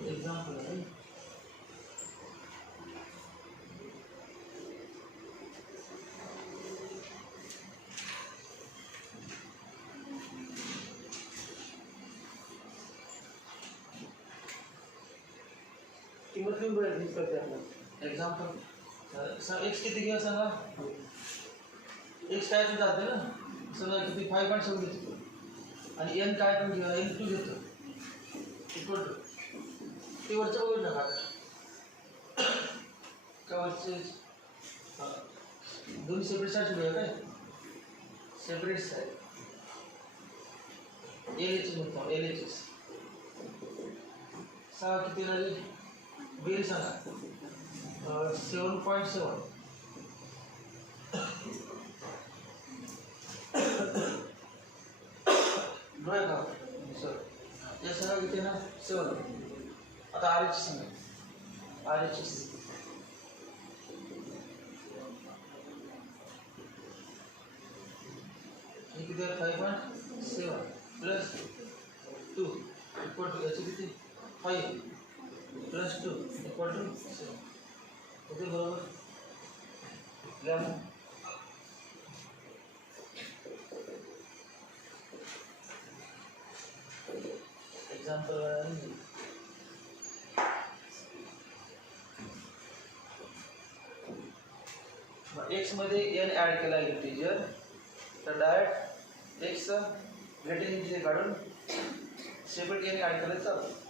example है कीमत क्यों बड़ी करते हैं एग्जाम्पल सर एक्स किती घ्या सांगा एक्स काय पण जाते ना समजा किती 5.7 घेतो आणि एन काय पण घ्या एन 2 घेतो इक्वल टू ते वरचं बघू नका का वरचे दोन सेपरेट साईड ठेवूया काय सेपरेट साईड एल म्हणतो एल एच एस सहा किती झाली बेरीज सांगा 7.7 ड्रॉय का सर या सगळं किती ना 7 आता आर एच सांगा आर एच एस हे किती आहे 5.7 प्लस 2 इक्वल टू याची किती 5 प्लस 2 इक्वल टू 7 होते बरोबर एग्जाम्पल एक्स मध्ये एन ऍड केला इंटिजर तर डायरेक्ट एक्स ग्रेटर इंटिजर काढून सेपरेट एन ऍड केलं चालतं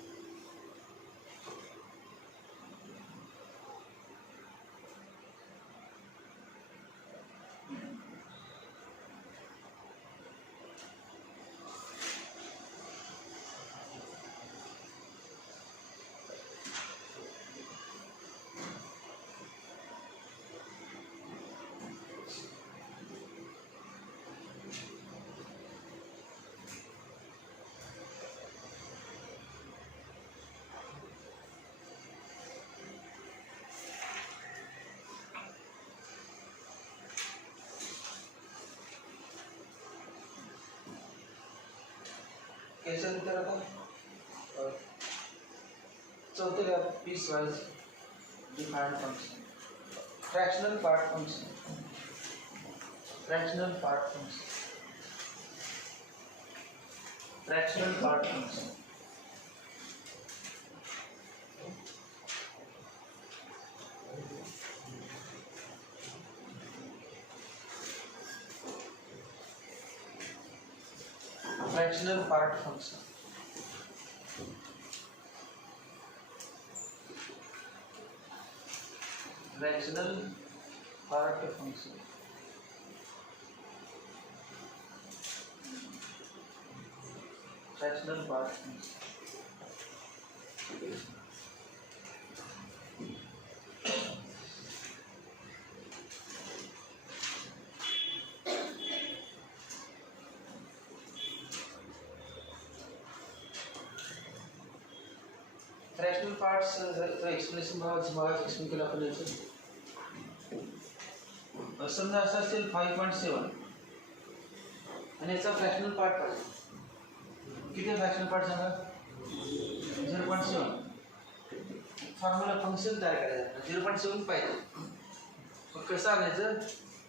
कैसे निकल रहा था चौथे piecewise defined function fractional part function fractional part function fractional part function. Fractional part function. Fractional part function. Fractional parts explanation भाग एक्सप्लेन केलं आपण याचं. समजा असं असेल 5.7 आणि याचा फ्रॅक्शनल पार्ट पाहिजे. किती फ्रॅक्शनल पार्ट सांगा? 0.7. फॉर्म्युला फंक्शन तयार करायचं 0.7 पाहिजे. मग कसं आणायचं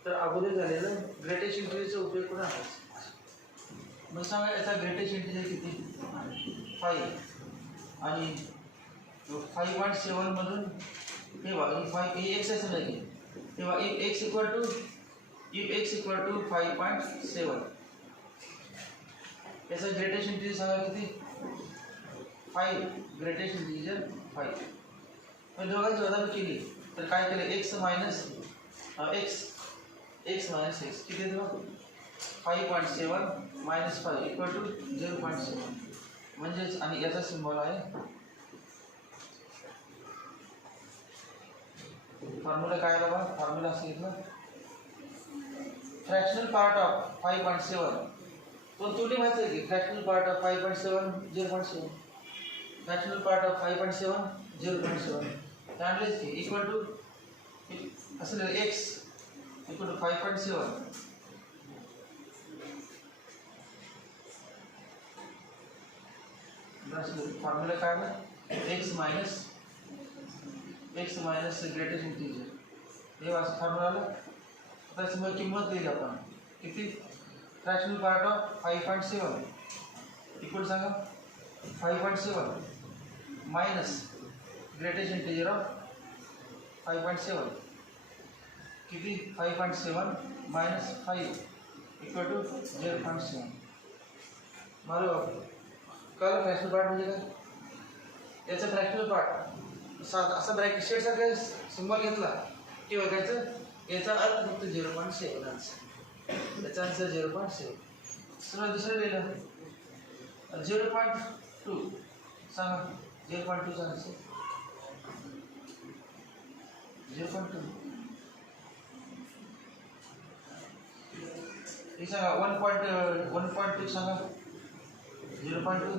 तर अगोदर झालेलं ग्रेटेस्ट इंटिजरचा उपयोग करून आणायचं. मग सांगा याचा ग्रेटेस्ट इंटिजर किती? 5 आणि 5.7 मधून हे बघा 5 हे x असं नाही तेव्हा x इक्वल टू 5.7 याचा ग्रेटेस्ट इंटिजर सांगा किती? 5. Greatest integer 5. मग दोघांची वजाबाकी केली तर काय केलं? x मायनस x किती येतो? 5.7 मायनस 5 इक्वल टू 0.7 म्हणजेच. आणि याचा सिम्बॉल आहे फॉर्म्युला काय बाबा? फॉर्म्युला असं घेतलं फ्रॅक्शनल पार्ट ऑफ 5.7 पण तुला माहिती आहे की fractional part of 5.7 0.7. Fractional part of 5.7 0.7 जाणलेच की इक्वल टू असं x इक्वल टू 5.7 फॉर्म्युला काय ना x मायनस ग्रेटेस्ट इंटिजर हे वाच फॉर्म्युला. आता समजा किंमत दिली आपण किती? फ्रॅक्शनल पार्ट ऑफ 5.7 इक्वल सांगा 5.7 मायनस ग्रेटेस्ट इंटिजर ऑफ 5.7 किती? 5.7 मायनस 5 इक्वल टू 0.7. बरोबर. कळलं फ्रॅक्शनल पार्ट म्हणजे काय? याचा फ्रॅक्शनल पार्ट असा ब्रॅकेट शेड सारखा सिम्बॉल घेतला की बघायचं याचा अर्थ फक्त 0.7 याचा आन्सर 0.7. समजा दुसरं लिहिलं 0.2 सांगा 0.2 चा आन्सर 0.2. हे सांगा 1.2 सांगा 0.2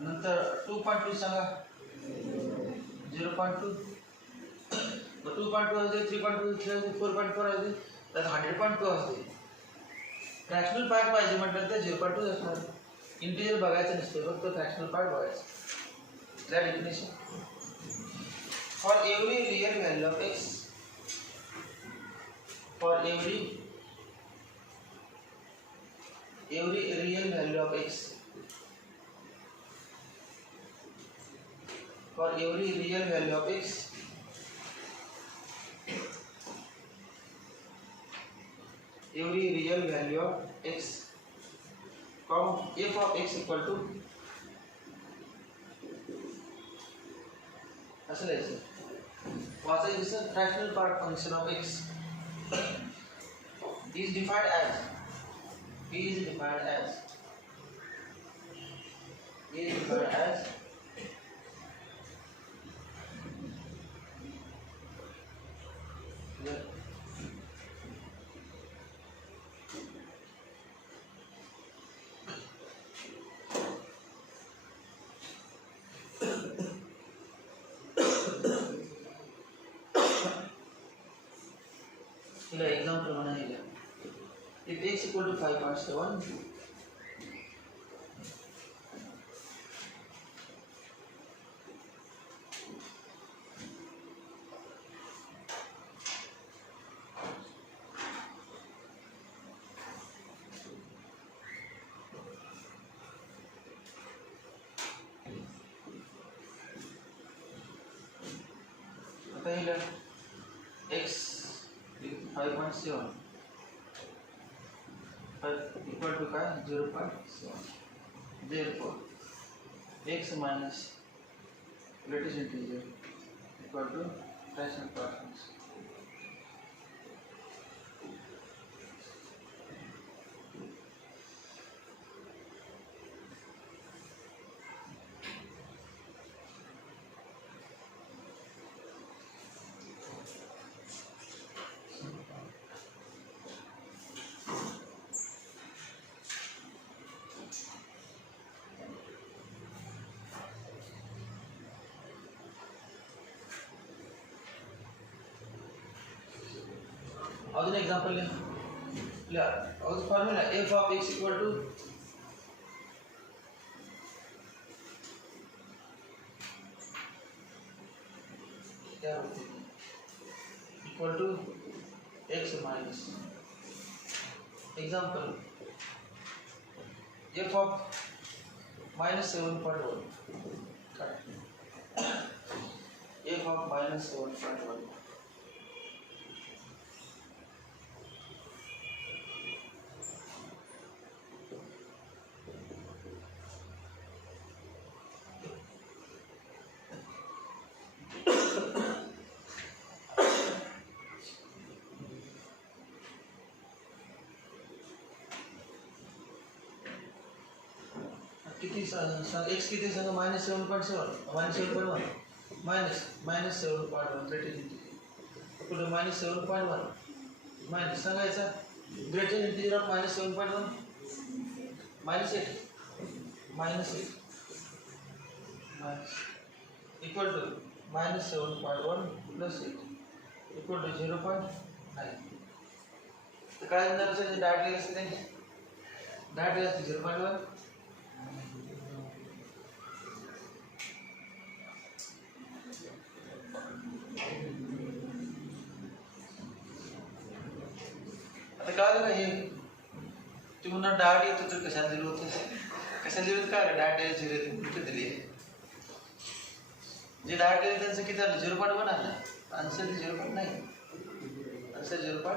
नंतर 2.2 सांगा 0.2 2.2 असते 3.2 4.4 असते तर 100.2 असते. फ्रॅक्शनल पार्ट पाहिजे म्हटलं तर 0.2 असणार. इंटिजर बघायचं नसते फक्त फ्रॅक्शनल पार्ट बघायचं. त्या definition for every real value of x for every real value of x for every real value of x count f of x equal to असं लिहायचं वाचायचं fractional part function of x is defined as example म्हणायला if x equal to 5.7 आता x 5.7 equal to काय 0.7. Therefore x minus greatest integer equal to rational part function. अजून example लिहा. अजून formula f of x equal to क्या होते हैं equal to x minus example f of minus 7.1 f of minus 7.1 किती x किती सांगा -7.7 -7.1 -7.1 ग्रेटर पुढे -7.1 मायनस सांगायचा greater integer of -7.1 -8 equal to -7.1 plus 8 equal to 0.9. तर काय होणार असेल डायरेक्टली असते डायरेक्टली असते 0.1. काय हे तुम्हाला डाट येतो तर कशाला दिलं होतं काय डाट आहे 0 कुठे दिली आहे जे डाट आहे त्यांचं किती आलं 0.1 आलं आन्सर 0.9 आन्सर 0.9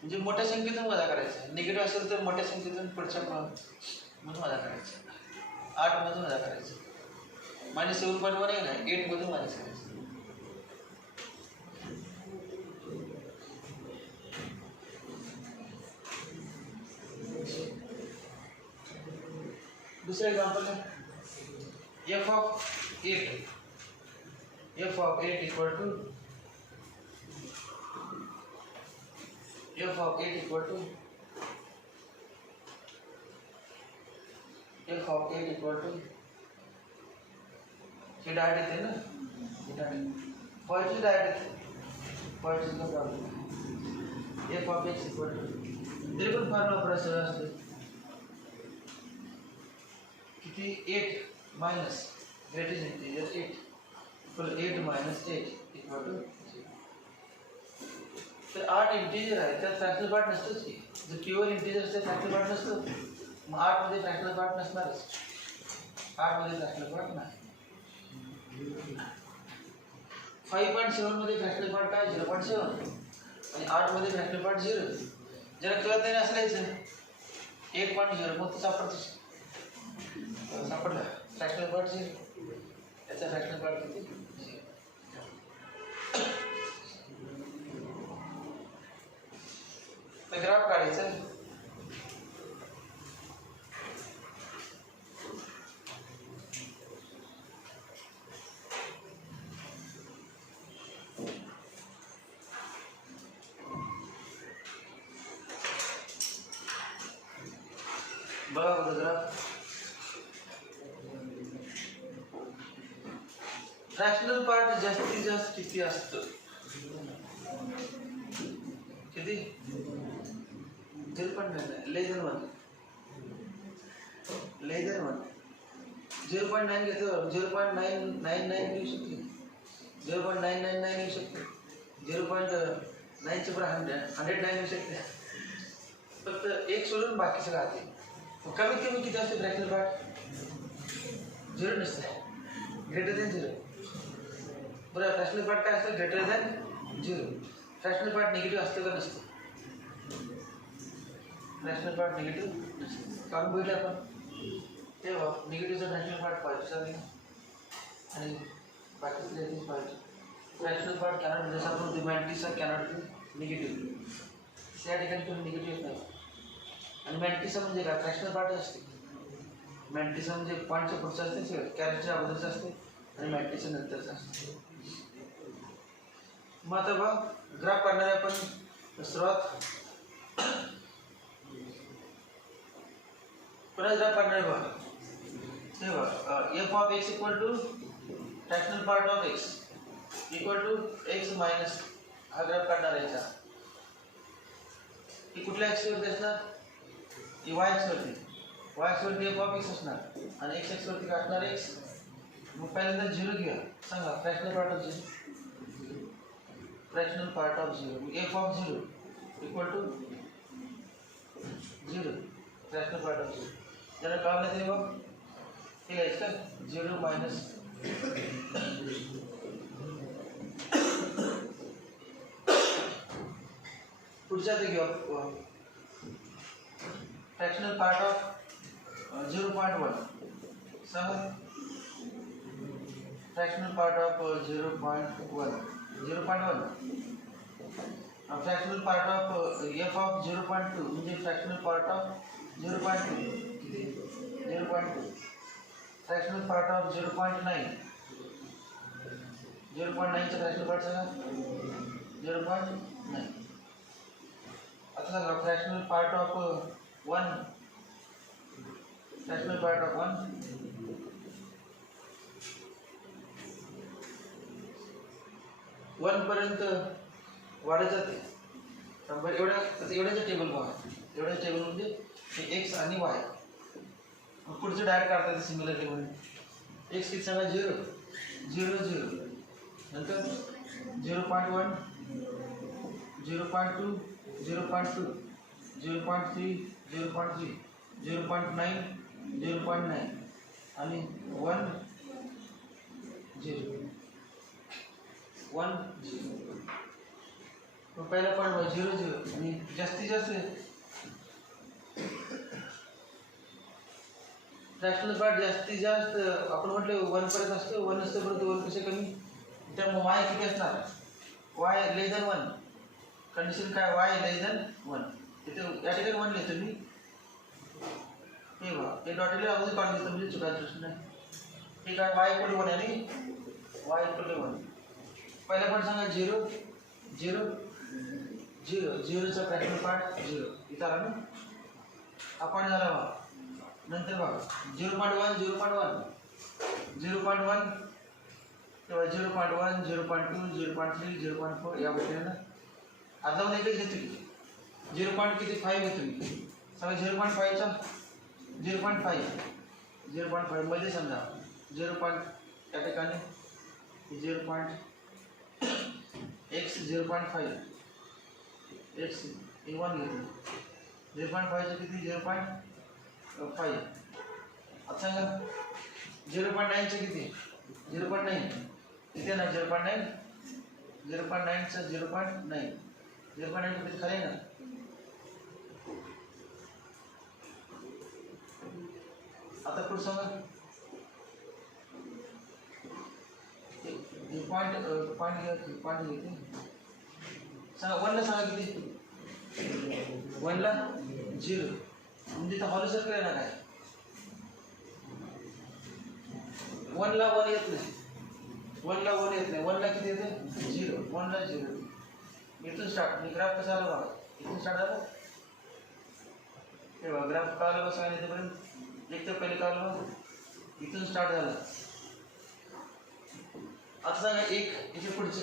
म्हणजे मोठ्या संख्येतून वजा करायचं निगेटिव्ह असेल तर मोठ्या संख्येतून पुढच्या मधून वजा करायचं 8 मधून वजा करायचं -7.1 आहे ना 8 मधून वजा करायचं. दूसरा एग्जांपल है f of 8 equal to f of 8 equal to ये डायरेक्ट येते ना ये डायरेक्ट पॉइंट डायरेक्ट पॉइंट का problem f of x equal to तरी पण फॉर्म्युला प्रसर असतो किती 8 minus greatest integer 8 equal 8 minus 8 equal to 0. तर 8 इंटीजर आहे त्यात फ्रॅक्शनल पार्ट नसतोच की जर प्युअर इंटीजर असते फ्रॅक्शनल पार्ट नसतो मग 8 मध्ये फ्रॅक्शनल पार्ट नसणारच 8 मध्ये फ्रॅक्शनल पार्ट नाही 5.7 मध्ये फ्रॅक्शनल पार्ट काय 0.7 आणि 8 मध्ये फ्रॅक्शनल पार्ट 0 जरा कळत नाही असल्याचं 1.0 मग सापडतो सापडला फ्रॅक्शनल पार्ट 0 याचा फ्रॅक्शनल पार्ट किती 0. तर ग्राफ काढायचा बघा ग्राफ फ्रॅक्शनल पार्ट जास्तीत जास्त किती असतं किती 0.9 लेझर 1 0.9 घेतो 0.999 घेऊ शकते 0.999 घेऊ शकते 0.9 चे पण 109 घेऊ शकते फक्त एक सोडून बाकीचं राहते कमीत कमी किती असते फ्रॅक्शनल पार्ट 0 नसतं ग्रेटर दॅन 0 बरं फ्रॅक्शनल पार्ट काय असतं greater than 0 fractional part negative असतं का नसतं फ्रॅक्शनल पार्ट निगेटिव्ह काढून बघितलं आपण तेव्हा निगेटिव्हचा फ्रॅक्शनल पार्ट पाहिजे आणि बाकीचे लेखीच पाहिजे. फ्रॅक्शनल पार्ट कॅनॉट जसं आपण होते मॅन्टिसा कॅनॉट बी निगेटिव्ह त्या ठिकाणी पण निगेटिव्ह नाही. आणि मॅन्टिसा म्हणजे काय फ्रॅक्शनल पार्टच असते. मॅन्टिसा म्हणजे पॉईंटच्या पुढचं असते कॅरेटच्या अगोदरचं असते आणि मॅन्टिसा नंतरचं असते. मग आता बघ ग्राफ काढणारे आपण सुरुवात पुन्हा ग्राफ काढणारे बघ ते बघ f of x equal to fractional part of x equal to x minus हा ग्राफ काढणार आहे याचा. ही कुठल्या एक्सवरती असणार ही वाय एक्सवरती एफ ऑफ एक्स असणार आणि एक्स एक्सवरती काढणार एक्स. मग पहिल्यांदा झिरो घेऊया सांगा fractional part of zero f of zero equal to zero fractional part of zero ज्याला कळलं तरी बघ ठीक आहे का झिरो मायनस पुढच्या ते घेऊ फ्रॅक्शनल पार्ट ऑफ 0.1 सांगा fractional part of 0.1 fractional part of F of 0.2 म्हणजे फ्रॅक्शनल पार्ट ऑफ 0.2 किती 0.2 फ्रॅक्शनल पार्ट ऑफ 0.9 चा फ्रॅक्शनल पार्ट सांगा 0.9. आता सांगा फ्रॅक्शनल पार्ट ऑफ 1 1 पर्यंत वाढत जाते. एवढ्याचं टेबल बघा एवढ्या टेबल म्हणजे एक्स आणि वाय. पुढचं डायरेक्ट काढता येते सिमिलरली मध्ये एक्स किती सांगा 0 0 0 नंतर 0.1 0.2 0.2 0.3 0.3 0.9 0.9 आणि 1 0 1 0. पहिला पॉईंट 0 0 आणि जास्तीत जास्त फ्रॅक्शनल पार्ट जास्तीत जास्त आपण म्हटलं 1 पर्यंत असतो 1 असतं परंतु 1 पेक्षा कमी. त्यामुळे वाय किती असणार वाय लेस दॅन 1 कंडिशन काय वाय लेस दॅन 1 तिथे या ठिकाणी 1 लिहितो मी हे बघा हे डॉटेला अगोदर काढून देतो म्हणजे चुकायचं प्रश्न नाही. ठीक आहे वाय इक्वल 1 आणि वाय इक्वल 1 पहिला पण सांगा 0 0 0 0चा फ्रॅक्शनल पार्ट 0 इथं आला ना आपण झाला बघा. नंतर बघा 0.1 तेव्हा 0.1 0.2 0.3 0.4 या पद्धतीने आता जाऊन एकच घेतो की 0.5 घेतो मी सांगा 0.5चा 0.5 मध्ये समजा 0. त्या ठिकाणी 0. x 0.5 x हे 1 घेतो 0.5चे किती 0.5. आता सांगा 0.9चे किती 0.9 किती ना 0.9 0.9चा 0.9 किती खाली ना आता पुढे सांगा पॉईंट घेते सांगा 1 ला सांगा किती 1 ला 0 म्हणजे इथं हॉलो सर्कल आहे ना काय 1 ला 1 येत नाही 1 ला किती येते 0 1 ला 0 इथून स्टार्ट मी ग्राफ कसा आला बघा इथून स्टार्ट झाला हे बघा ग्राफ का आला बघा सांगा इथेपर्यंत एक तर पहिले का आला बघा इथून स्टार्ट झालं. आता सांगा एक इथे पुढचं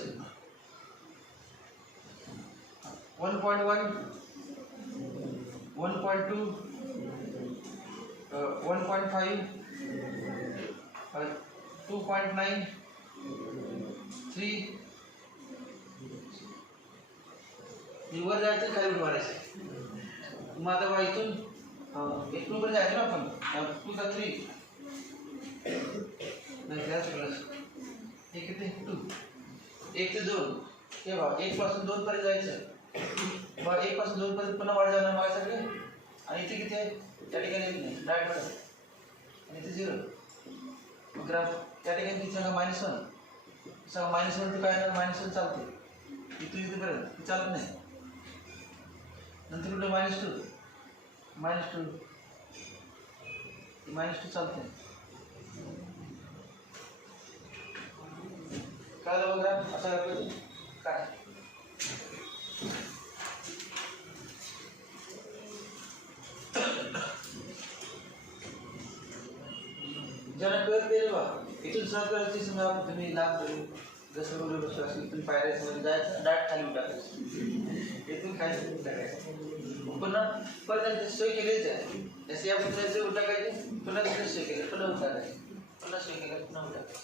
1.1 1.2 1.5 2.9 3 वर जायचं खाली मारायचं. मग आता बघा इथून 1 2 पर्यंत जायचं ना आपण 2 का 3 नाही त्याच प्लस एक किती 2 1 ते 2 हे बघा 1 पासून 2 पर्यंत जायचं. मग 1 पासून 2 पर्यंत पुन्हा वाढ जाणार माझ्यासाठी आणि इथे किती आहे त्या ठिकाणी येत नाही डायरेक्ट आहे आणि इथे 0 मग ग्राफ त्या ठिकाणी किती सांगा -1 सांगा -1 तर काय ना -1 चालते इथून इथेपर्यंत चालत नाही नंतर कुठे -2 चालते काय झालं ग्राफ असा पाहिजे काय ज्याला 12 केले बा इथून सर्व करायची समजा तुम्ही लाभ करू जसं रोड बसू असेल तुम्ही पायऱ्यामध्ये जायचं डायरेक्ट खाली टाकायचं इथून खाली टाकायचं पुन्हा परत सोय केलीच आहे जसे या पुतळ्याचे टाकायचे पुन्हा दुसरे सोय केले पुन्हा टाकायचे पुन्हा सोय केलं पुन्हा टाकायचं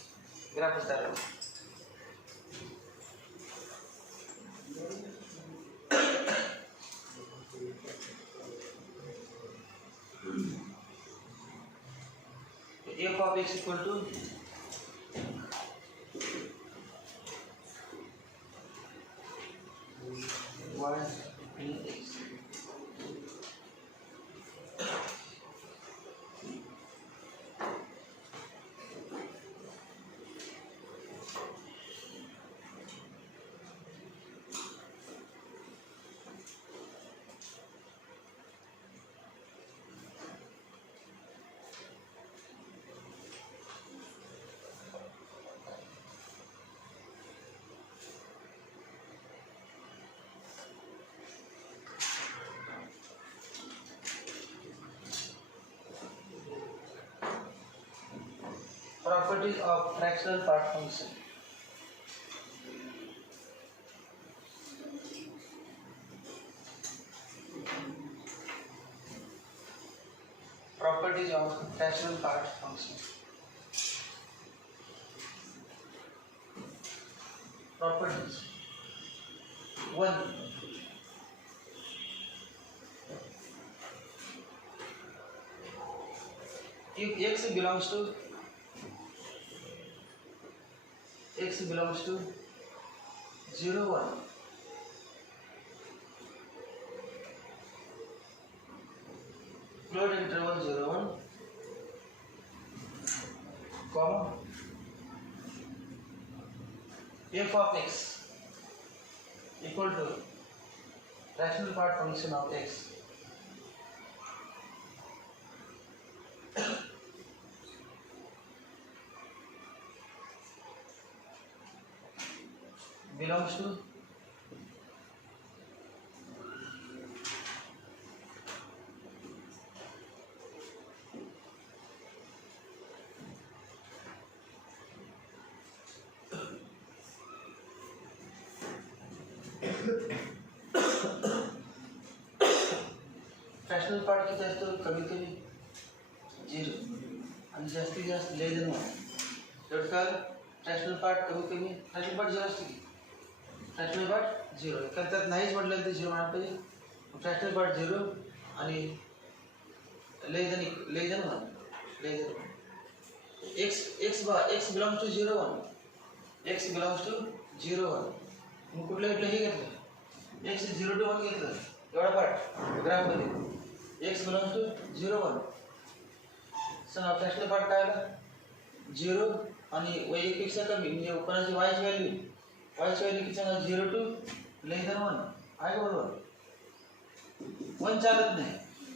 ग्राफ तयार होतो f of x equal to y in x. Properties of fractional part function. Properties of fractional part function. Properties. 1. If x belongs to 0, 1. Float interval 0, 1, comma f of x equal to rational part function of x belongs to fractional part किती असतो कमीत कमी 0 आणि जास्तीत जास्त less than 1 शेवट काय fractional part कमीत कमी फ्रॅक्शनल पार्ट 0 असतो की फ्रॅक्शनल पार्ट 0 कारण त्यात नाहीच म्हटलं तर 0 म्हणायला पाहिजे फ्रॅक्शनल पार्ट 0 आणि less than 1 x belongs to 0 1 x belongs to 0 1 मग कुठलं हे घेतलं x 0 to 1 घेतलं एवढा पार्ट ग्राफ मध्ये x belongs to 0 1 सांगा फ्रॅक्शनल पार्ट काय आला 0 आणि y 1 पेक्षा कमी म्हणजे कोणाची y ची व्हॅल्यू किती सांगा 0 to लेस दॅन 1 आहे बरोबर 1 चालत नाही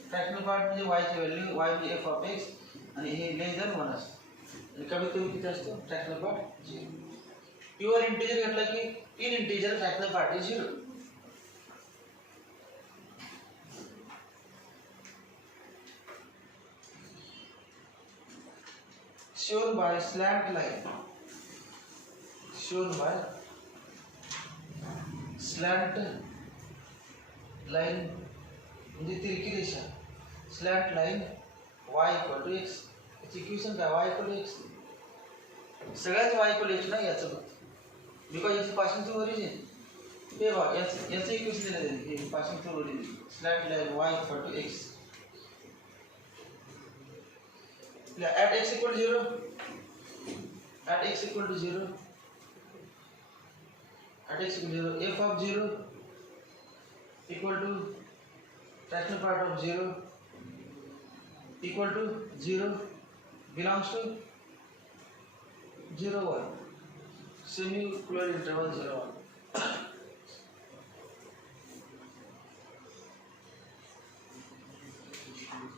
फ्रॅक्शनल पार्ट म्हणजे y ची व्हॅल्यू y म्हणजे f of x आणि हे लेस दॅन 1 असतं आणि कमीत कमी किती असतो फ्रॅक्शनल पार्ट 0 प्युअर इंटिजर घेतला की in integer fractional part is 0 shown by slant line म्हणजे तिरकी रेषा slant line y equal to x याची इक्वेशन काय y इक्वल टू x सगळ्याच y इक्वल x ना याचं बिकॉज याची पासिंग टू ओरिजिन हे बघा याचं इक्वेशन दिलं आहे हे passing to origin slant line y equal to x at x equal to 0 f of 0 equal to fractional part of 0 equal to 0 belongs to 0 1 semicolon interval 0 1.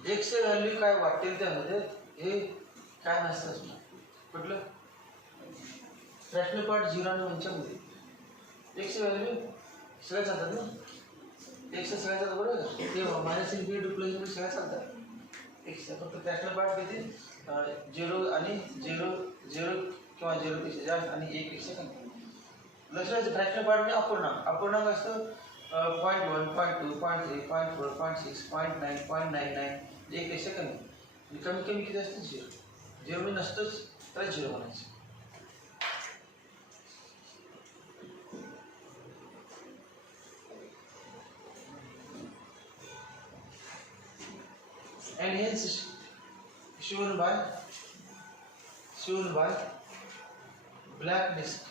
x चे value काय वाटेल त्यामध्ये हे काय नसतं कुठलं फ्रॅक्शनल पार्ट 0 आणि 1 च्या मध्ये x चे व्हॅल्यू सगळ्या चालतात ना x चे सगळ्या चालतात बरोबर ते मायनस इन्फिनिटी प्लस इन्फिनिटी सगळ्या चालतात x चा फक्त फ्रॅक्शनल पार्ट किती 0 आणि 0 0 किंवा 0 पेक्षा जास्त आणि 1 पेक्षा कमी लक्षात फ्रॅक्शनल पार्ट म्हणजे अपूर्णांक असतं 0.1 0.2 0.3 0.4 0.6 0.9 0.99 1 पेक्षा कमी कमी कमी किती असतं 0 0 म्हणजे नसतंच तर 0 म्हणायचं and hence shown by black disk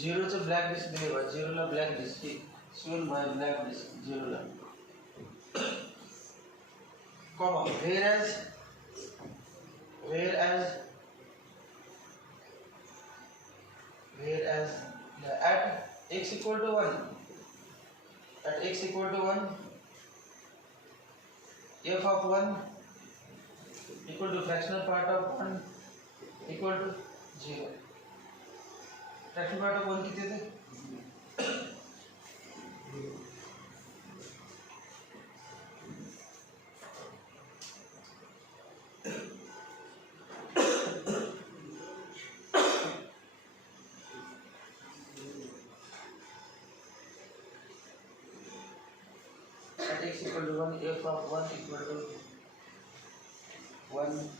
zero चं black disk दिले बा 0 ला black disk shown by black disk 0 ला comma whereas at x equal to 1 f of 1 equal to fractional part of 1 equal to 0 fractional part of 1 किती येते x equal to 1 f of 1 equal to 1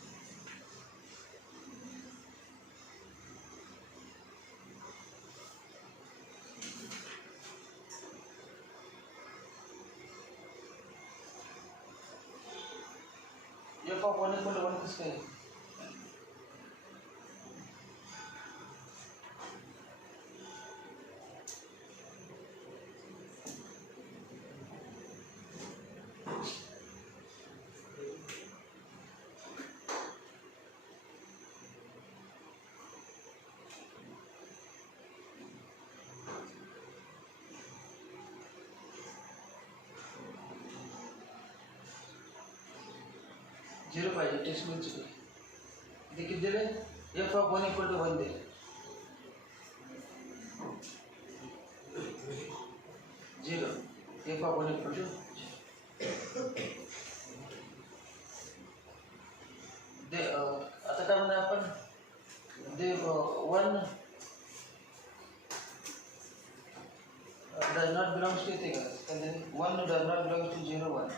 f of 1 equal to 1 किसका है जीरो पाहिजे taste mill चुकी इथे किती दिले f of 1 equal to 1 दिले 0 f of 1 equal to दे आता काय म्हणणार आपण दे 1 does not belongs to इथे का त्याने 1 does not belongs to 0 1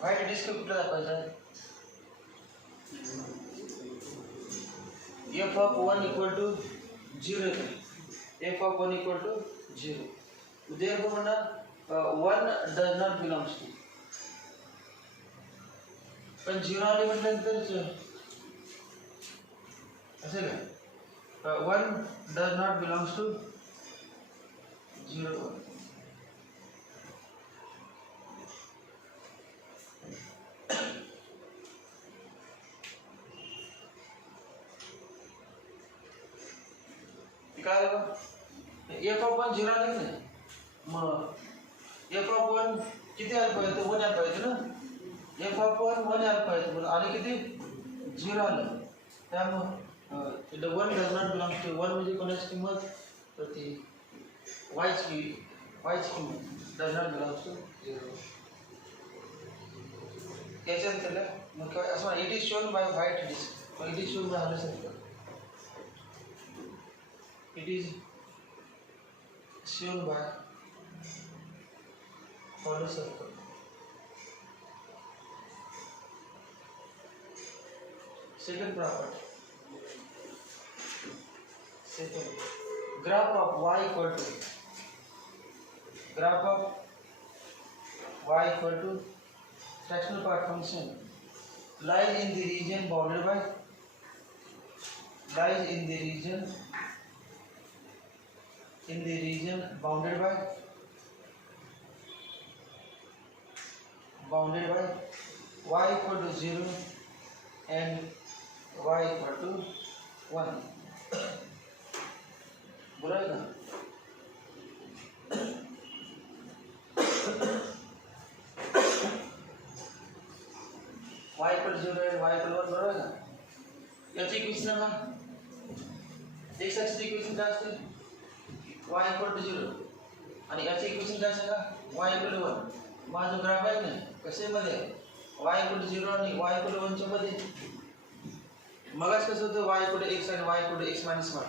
white disk कुठला दाखवायचा f of 1 equal to 0 f of 1 equal to 0 therefore म्हणणार 1 does not belongs to पण 0 आले म्हटल्यानंतर असेल का 1 does not belongs to 0 1 काय f of 1 0 आले नाही मग f of 1 किती आलं पाहिजे 1 आलं पाहिजे ना f of 1 1 आलं पाहिजे आणि किती 0 आलं त्यामुळे the 1 does not belong to 1 म्हणजे कोणाची किंमत तर ती y ची किंमत does not belong to 0 याच्यानंतर मग काय असं it is shown by white disk it is shown by hollow circle it is shown by hollow circle second property graph of y equal to fractional part function lies in the region in the region bounded by y equal to 0 and y equal to 1. बुरा है ना? y equal to 0 and y equal to 1 बरोबर आहे ना? याची equation आहे ना? x ची इक्वेशन काय असते? y equal to 0 आणि याची इक्वेशन काय सांगा? y equal to 1. माझा ग्राफ आहे ना कशामध्ये y equal to 0 आणि y equal to 1 च्या मध्ये मगाच कसं होतं y equal to x आणि y equal to x minus 1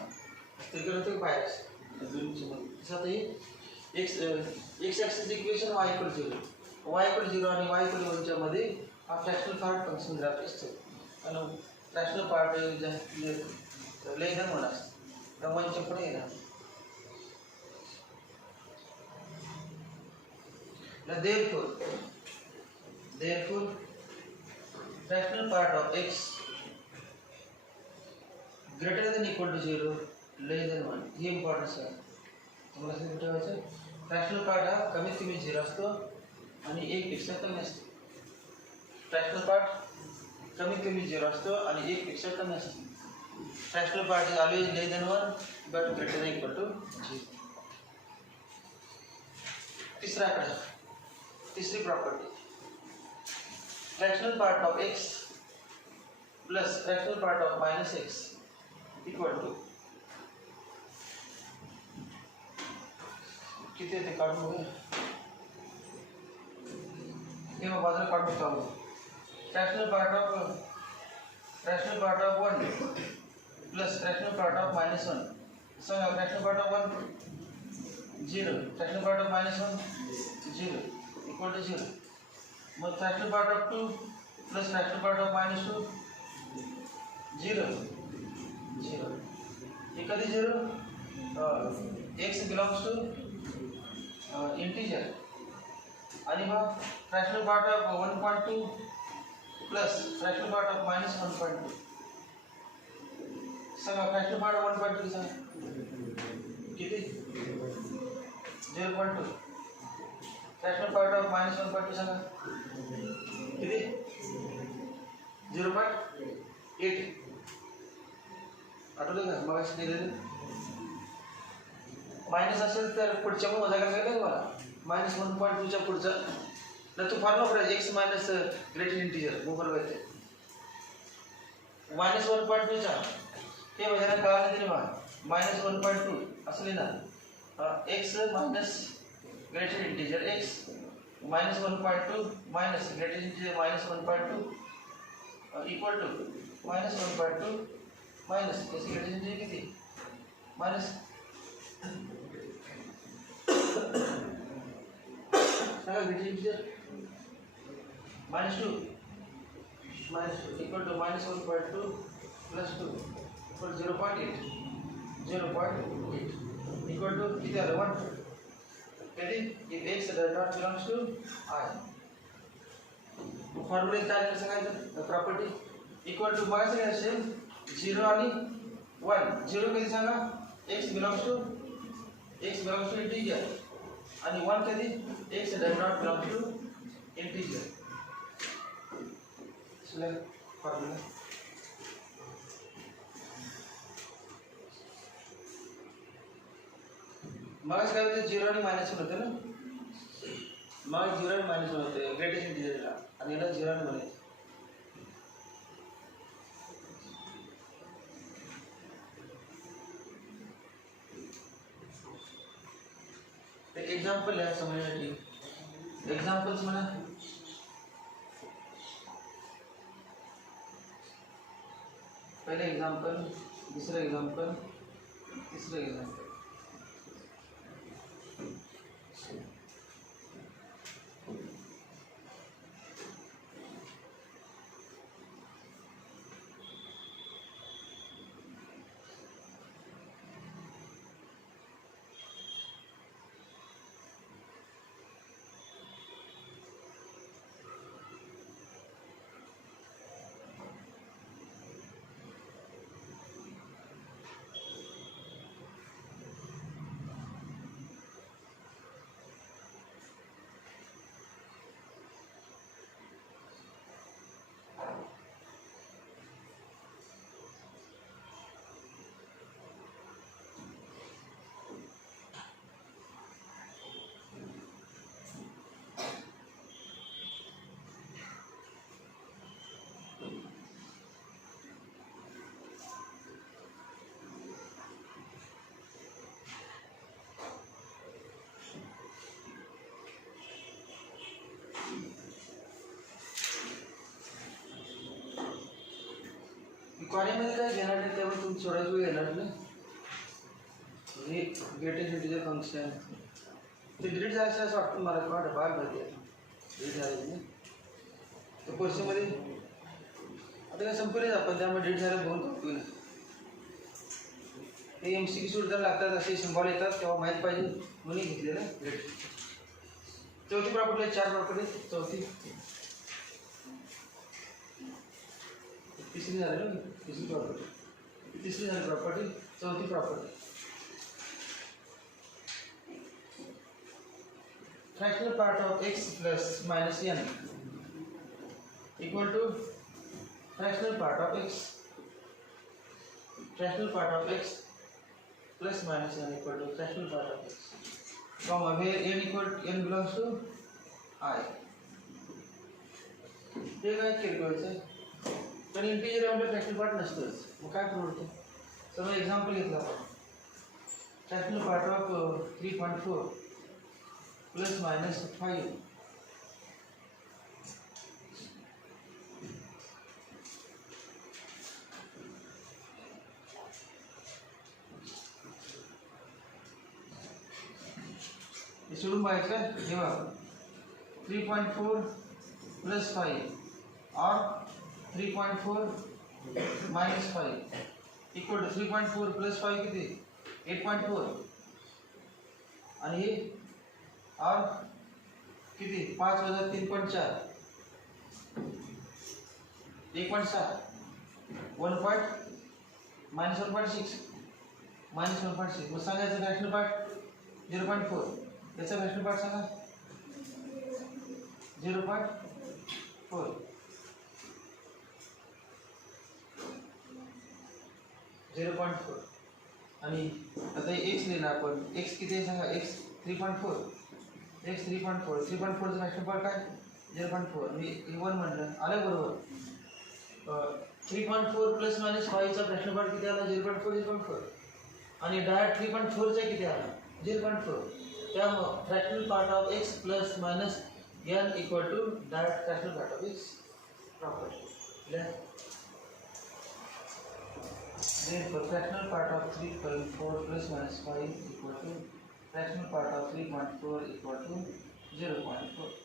ते करत होते पायऱ्या दोन्हीच्या मध्ये तसं आता हे x axis equation y equal to 0 y equal to 0 आणि y equal to 1 च्या मध्ये हा फ्रॅक्शनल पार्ट फंक्शन ग्राफ असतो आणि फ्रॅक्शनल पार्ट लेस दॅन 1 असतो तर 1 च्या पुढे येणार. Now therefore fractional part of x greater than equal to 0 less than 1 हे इम्पॉर्टन्स आहे तुम्हाला असं ठेवायचं. फ्रॅक्शनल पार्ट हा कमीत कमी 0 असतो आणि 1 पेक्षा कमी असतो. फ्रॅक्शनल पार्ट कमीत कमी 0 असतो आणि 1 पेक्षा कमी असतो. Fractional part is always less than 1 but greater than equal to 0. तिसरा आकडा तीसरी property fractional part of x plus fractional part of minus x equal to किती ते काढून बघूया. हे मग बाजूला काढून टाकू. Fractional part of 1 plus fractional part of minus 1 सांगा. Fractional part of 1 0 fractional part of minus 1 0 equal to 0. मग fractional part of 2 plus fractional part of minus 2 0 0. हे कधी 0 x बिलॉंग्स टू इंटिजर आणि मग fractional part of 1.2 plus fractional part of minus 1.2 सांगा. Fractional part of 1.2 सांगा किती 0.2. Fractional part of minus 1.2 सांगा किती 0.8. आठवलं का मग अशी दिलेलं मायनस असेल तर पुढच्या पण वजा करायला लागेल मला. मायनस 1.2 च्या पुढचा ना तू फॉर्म्युला वापरायचा x minus greater integer mobile वरती मायनस 1.2 च्या हे वजाला काय दिले बघा मायनस 1.2 असं लिहिणार x minus greater integer x minus 1.2 minus greater integer minus 1.2 equal to minus 1.2 minus कैसे greater integer किती minus सांगा greater integer minus 2 equal to minus 1.2 plus 2 equal to 0.8 equal to किती आलं 1. if x does not belongs to I formula काय लिहायचं सांगायचं property equal to minus काय असेल 0 आणि 1 0 कधी सांगा x belongs to इंटिजर आणि 1 कधी x does not belong to integer. Select formula मग काय होतं 0 आणि मायनस 1 होतं ना मग 0 आणि मायनस 1 होते ग्रेटेस्ट इंटिजरला आणि याला 0 आणि 1 एक एग्जांपल है समझण्यासाठी एग्जांपल्स म्हणा. पहले एग्जांपल दूसरा एग्जांपल तीसरा एग्जांपल. पाण्यामध्ये काय घेणार नाही त्यामुळे तुम्ही सोडायचं वेळ येणार नाही. हे ग्रेटेस्ट इंटिजर फंक्शन ते डिलीट झालं असं वाटतं मला वाटतं बाहेर माहिती आहे डिलीट झालं नाही तर कोर्समध्ये आता काय संपलेच आपण त्यामुळे डिलीट झालं बघून करतो ना. हे MCQ सुद्धा लागतात असे सिम्बॉल येतात तेव्हा माहीत पाहिजे म्हणून घेतलेलं ग्रेट. चौथी प्रॉपर्टी 4 प्रॉपर्टी चौथी तिसरी झाली ना तिसरी झाली प्रॉपर्टी चौथी property fractional part of x plus minus n equal to fractional part of x plus minus n equal to fractional part of x comma where n belongs to I. हे काय केलं पण इंटिजर म्हणजे fractional part नसतंच मग काय करू समजा example घेतलं आपण fractional part of 3.4 plus minus 5 हे सोडून पाहायचं जेव्हा 3.4 प्लस 5 और 3.4 माइनस 5 इक्वल टू 3.4 प्लस 5 किती 8.4 आणि हे और किती 5 वजा 3.4 1.7 1. माइनस 1.6 मग सांगायचं फ्रॅक्शनल पार्ट 0.4 याचा फ्रॅक्शनल पार्ट सांगा 0.4 0.4 आणि आता x लिहिला आपण x किती आहे सांगा x 3.4 x 3.4 3.4चं फ्रॅक्शनल पार्ट काय 0.4 मी 1 म्हटलं आलं बरोबर 3.4 प्लस मायनस 5 चा फ्रॅक्शनल पार्ट किती आला 0.4 आणि डायरेक्ट 3.4 चा किती आला 0.4 त्यामुळे fractional part of x plus minus n equal to direct fractional part of x property. Therefore, fractional part of 3.4 plus minus 5 equal to fractional part of 3.4 equal to 0.4.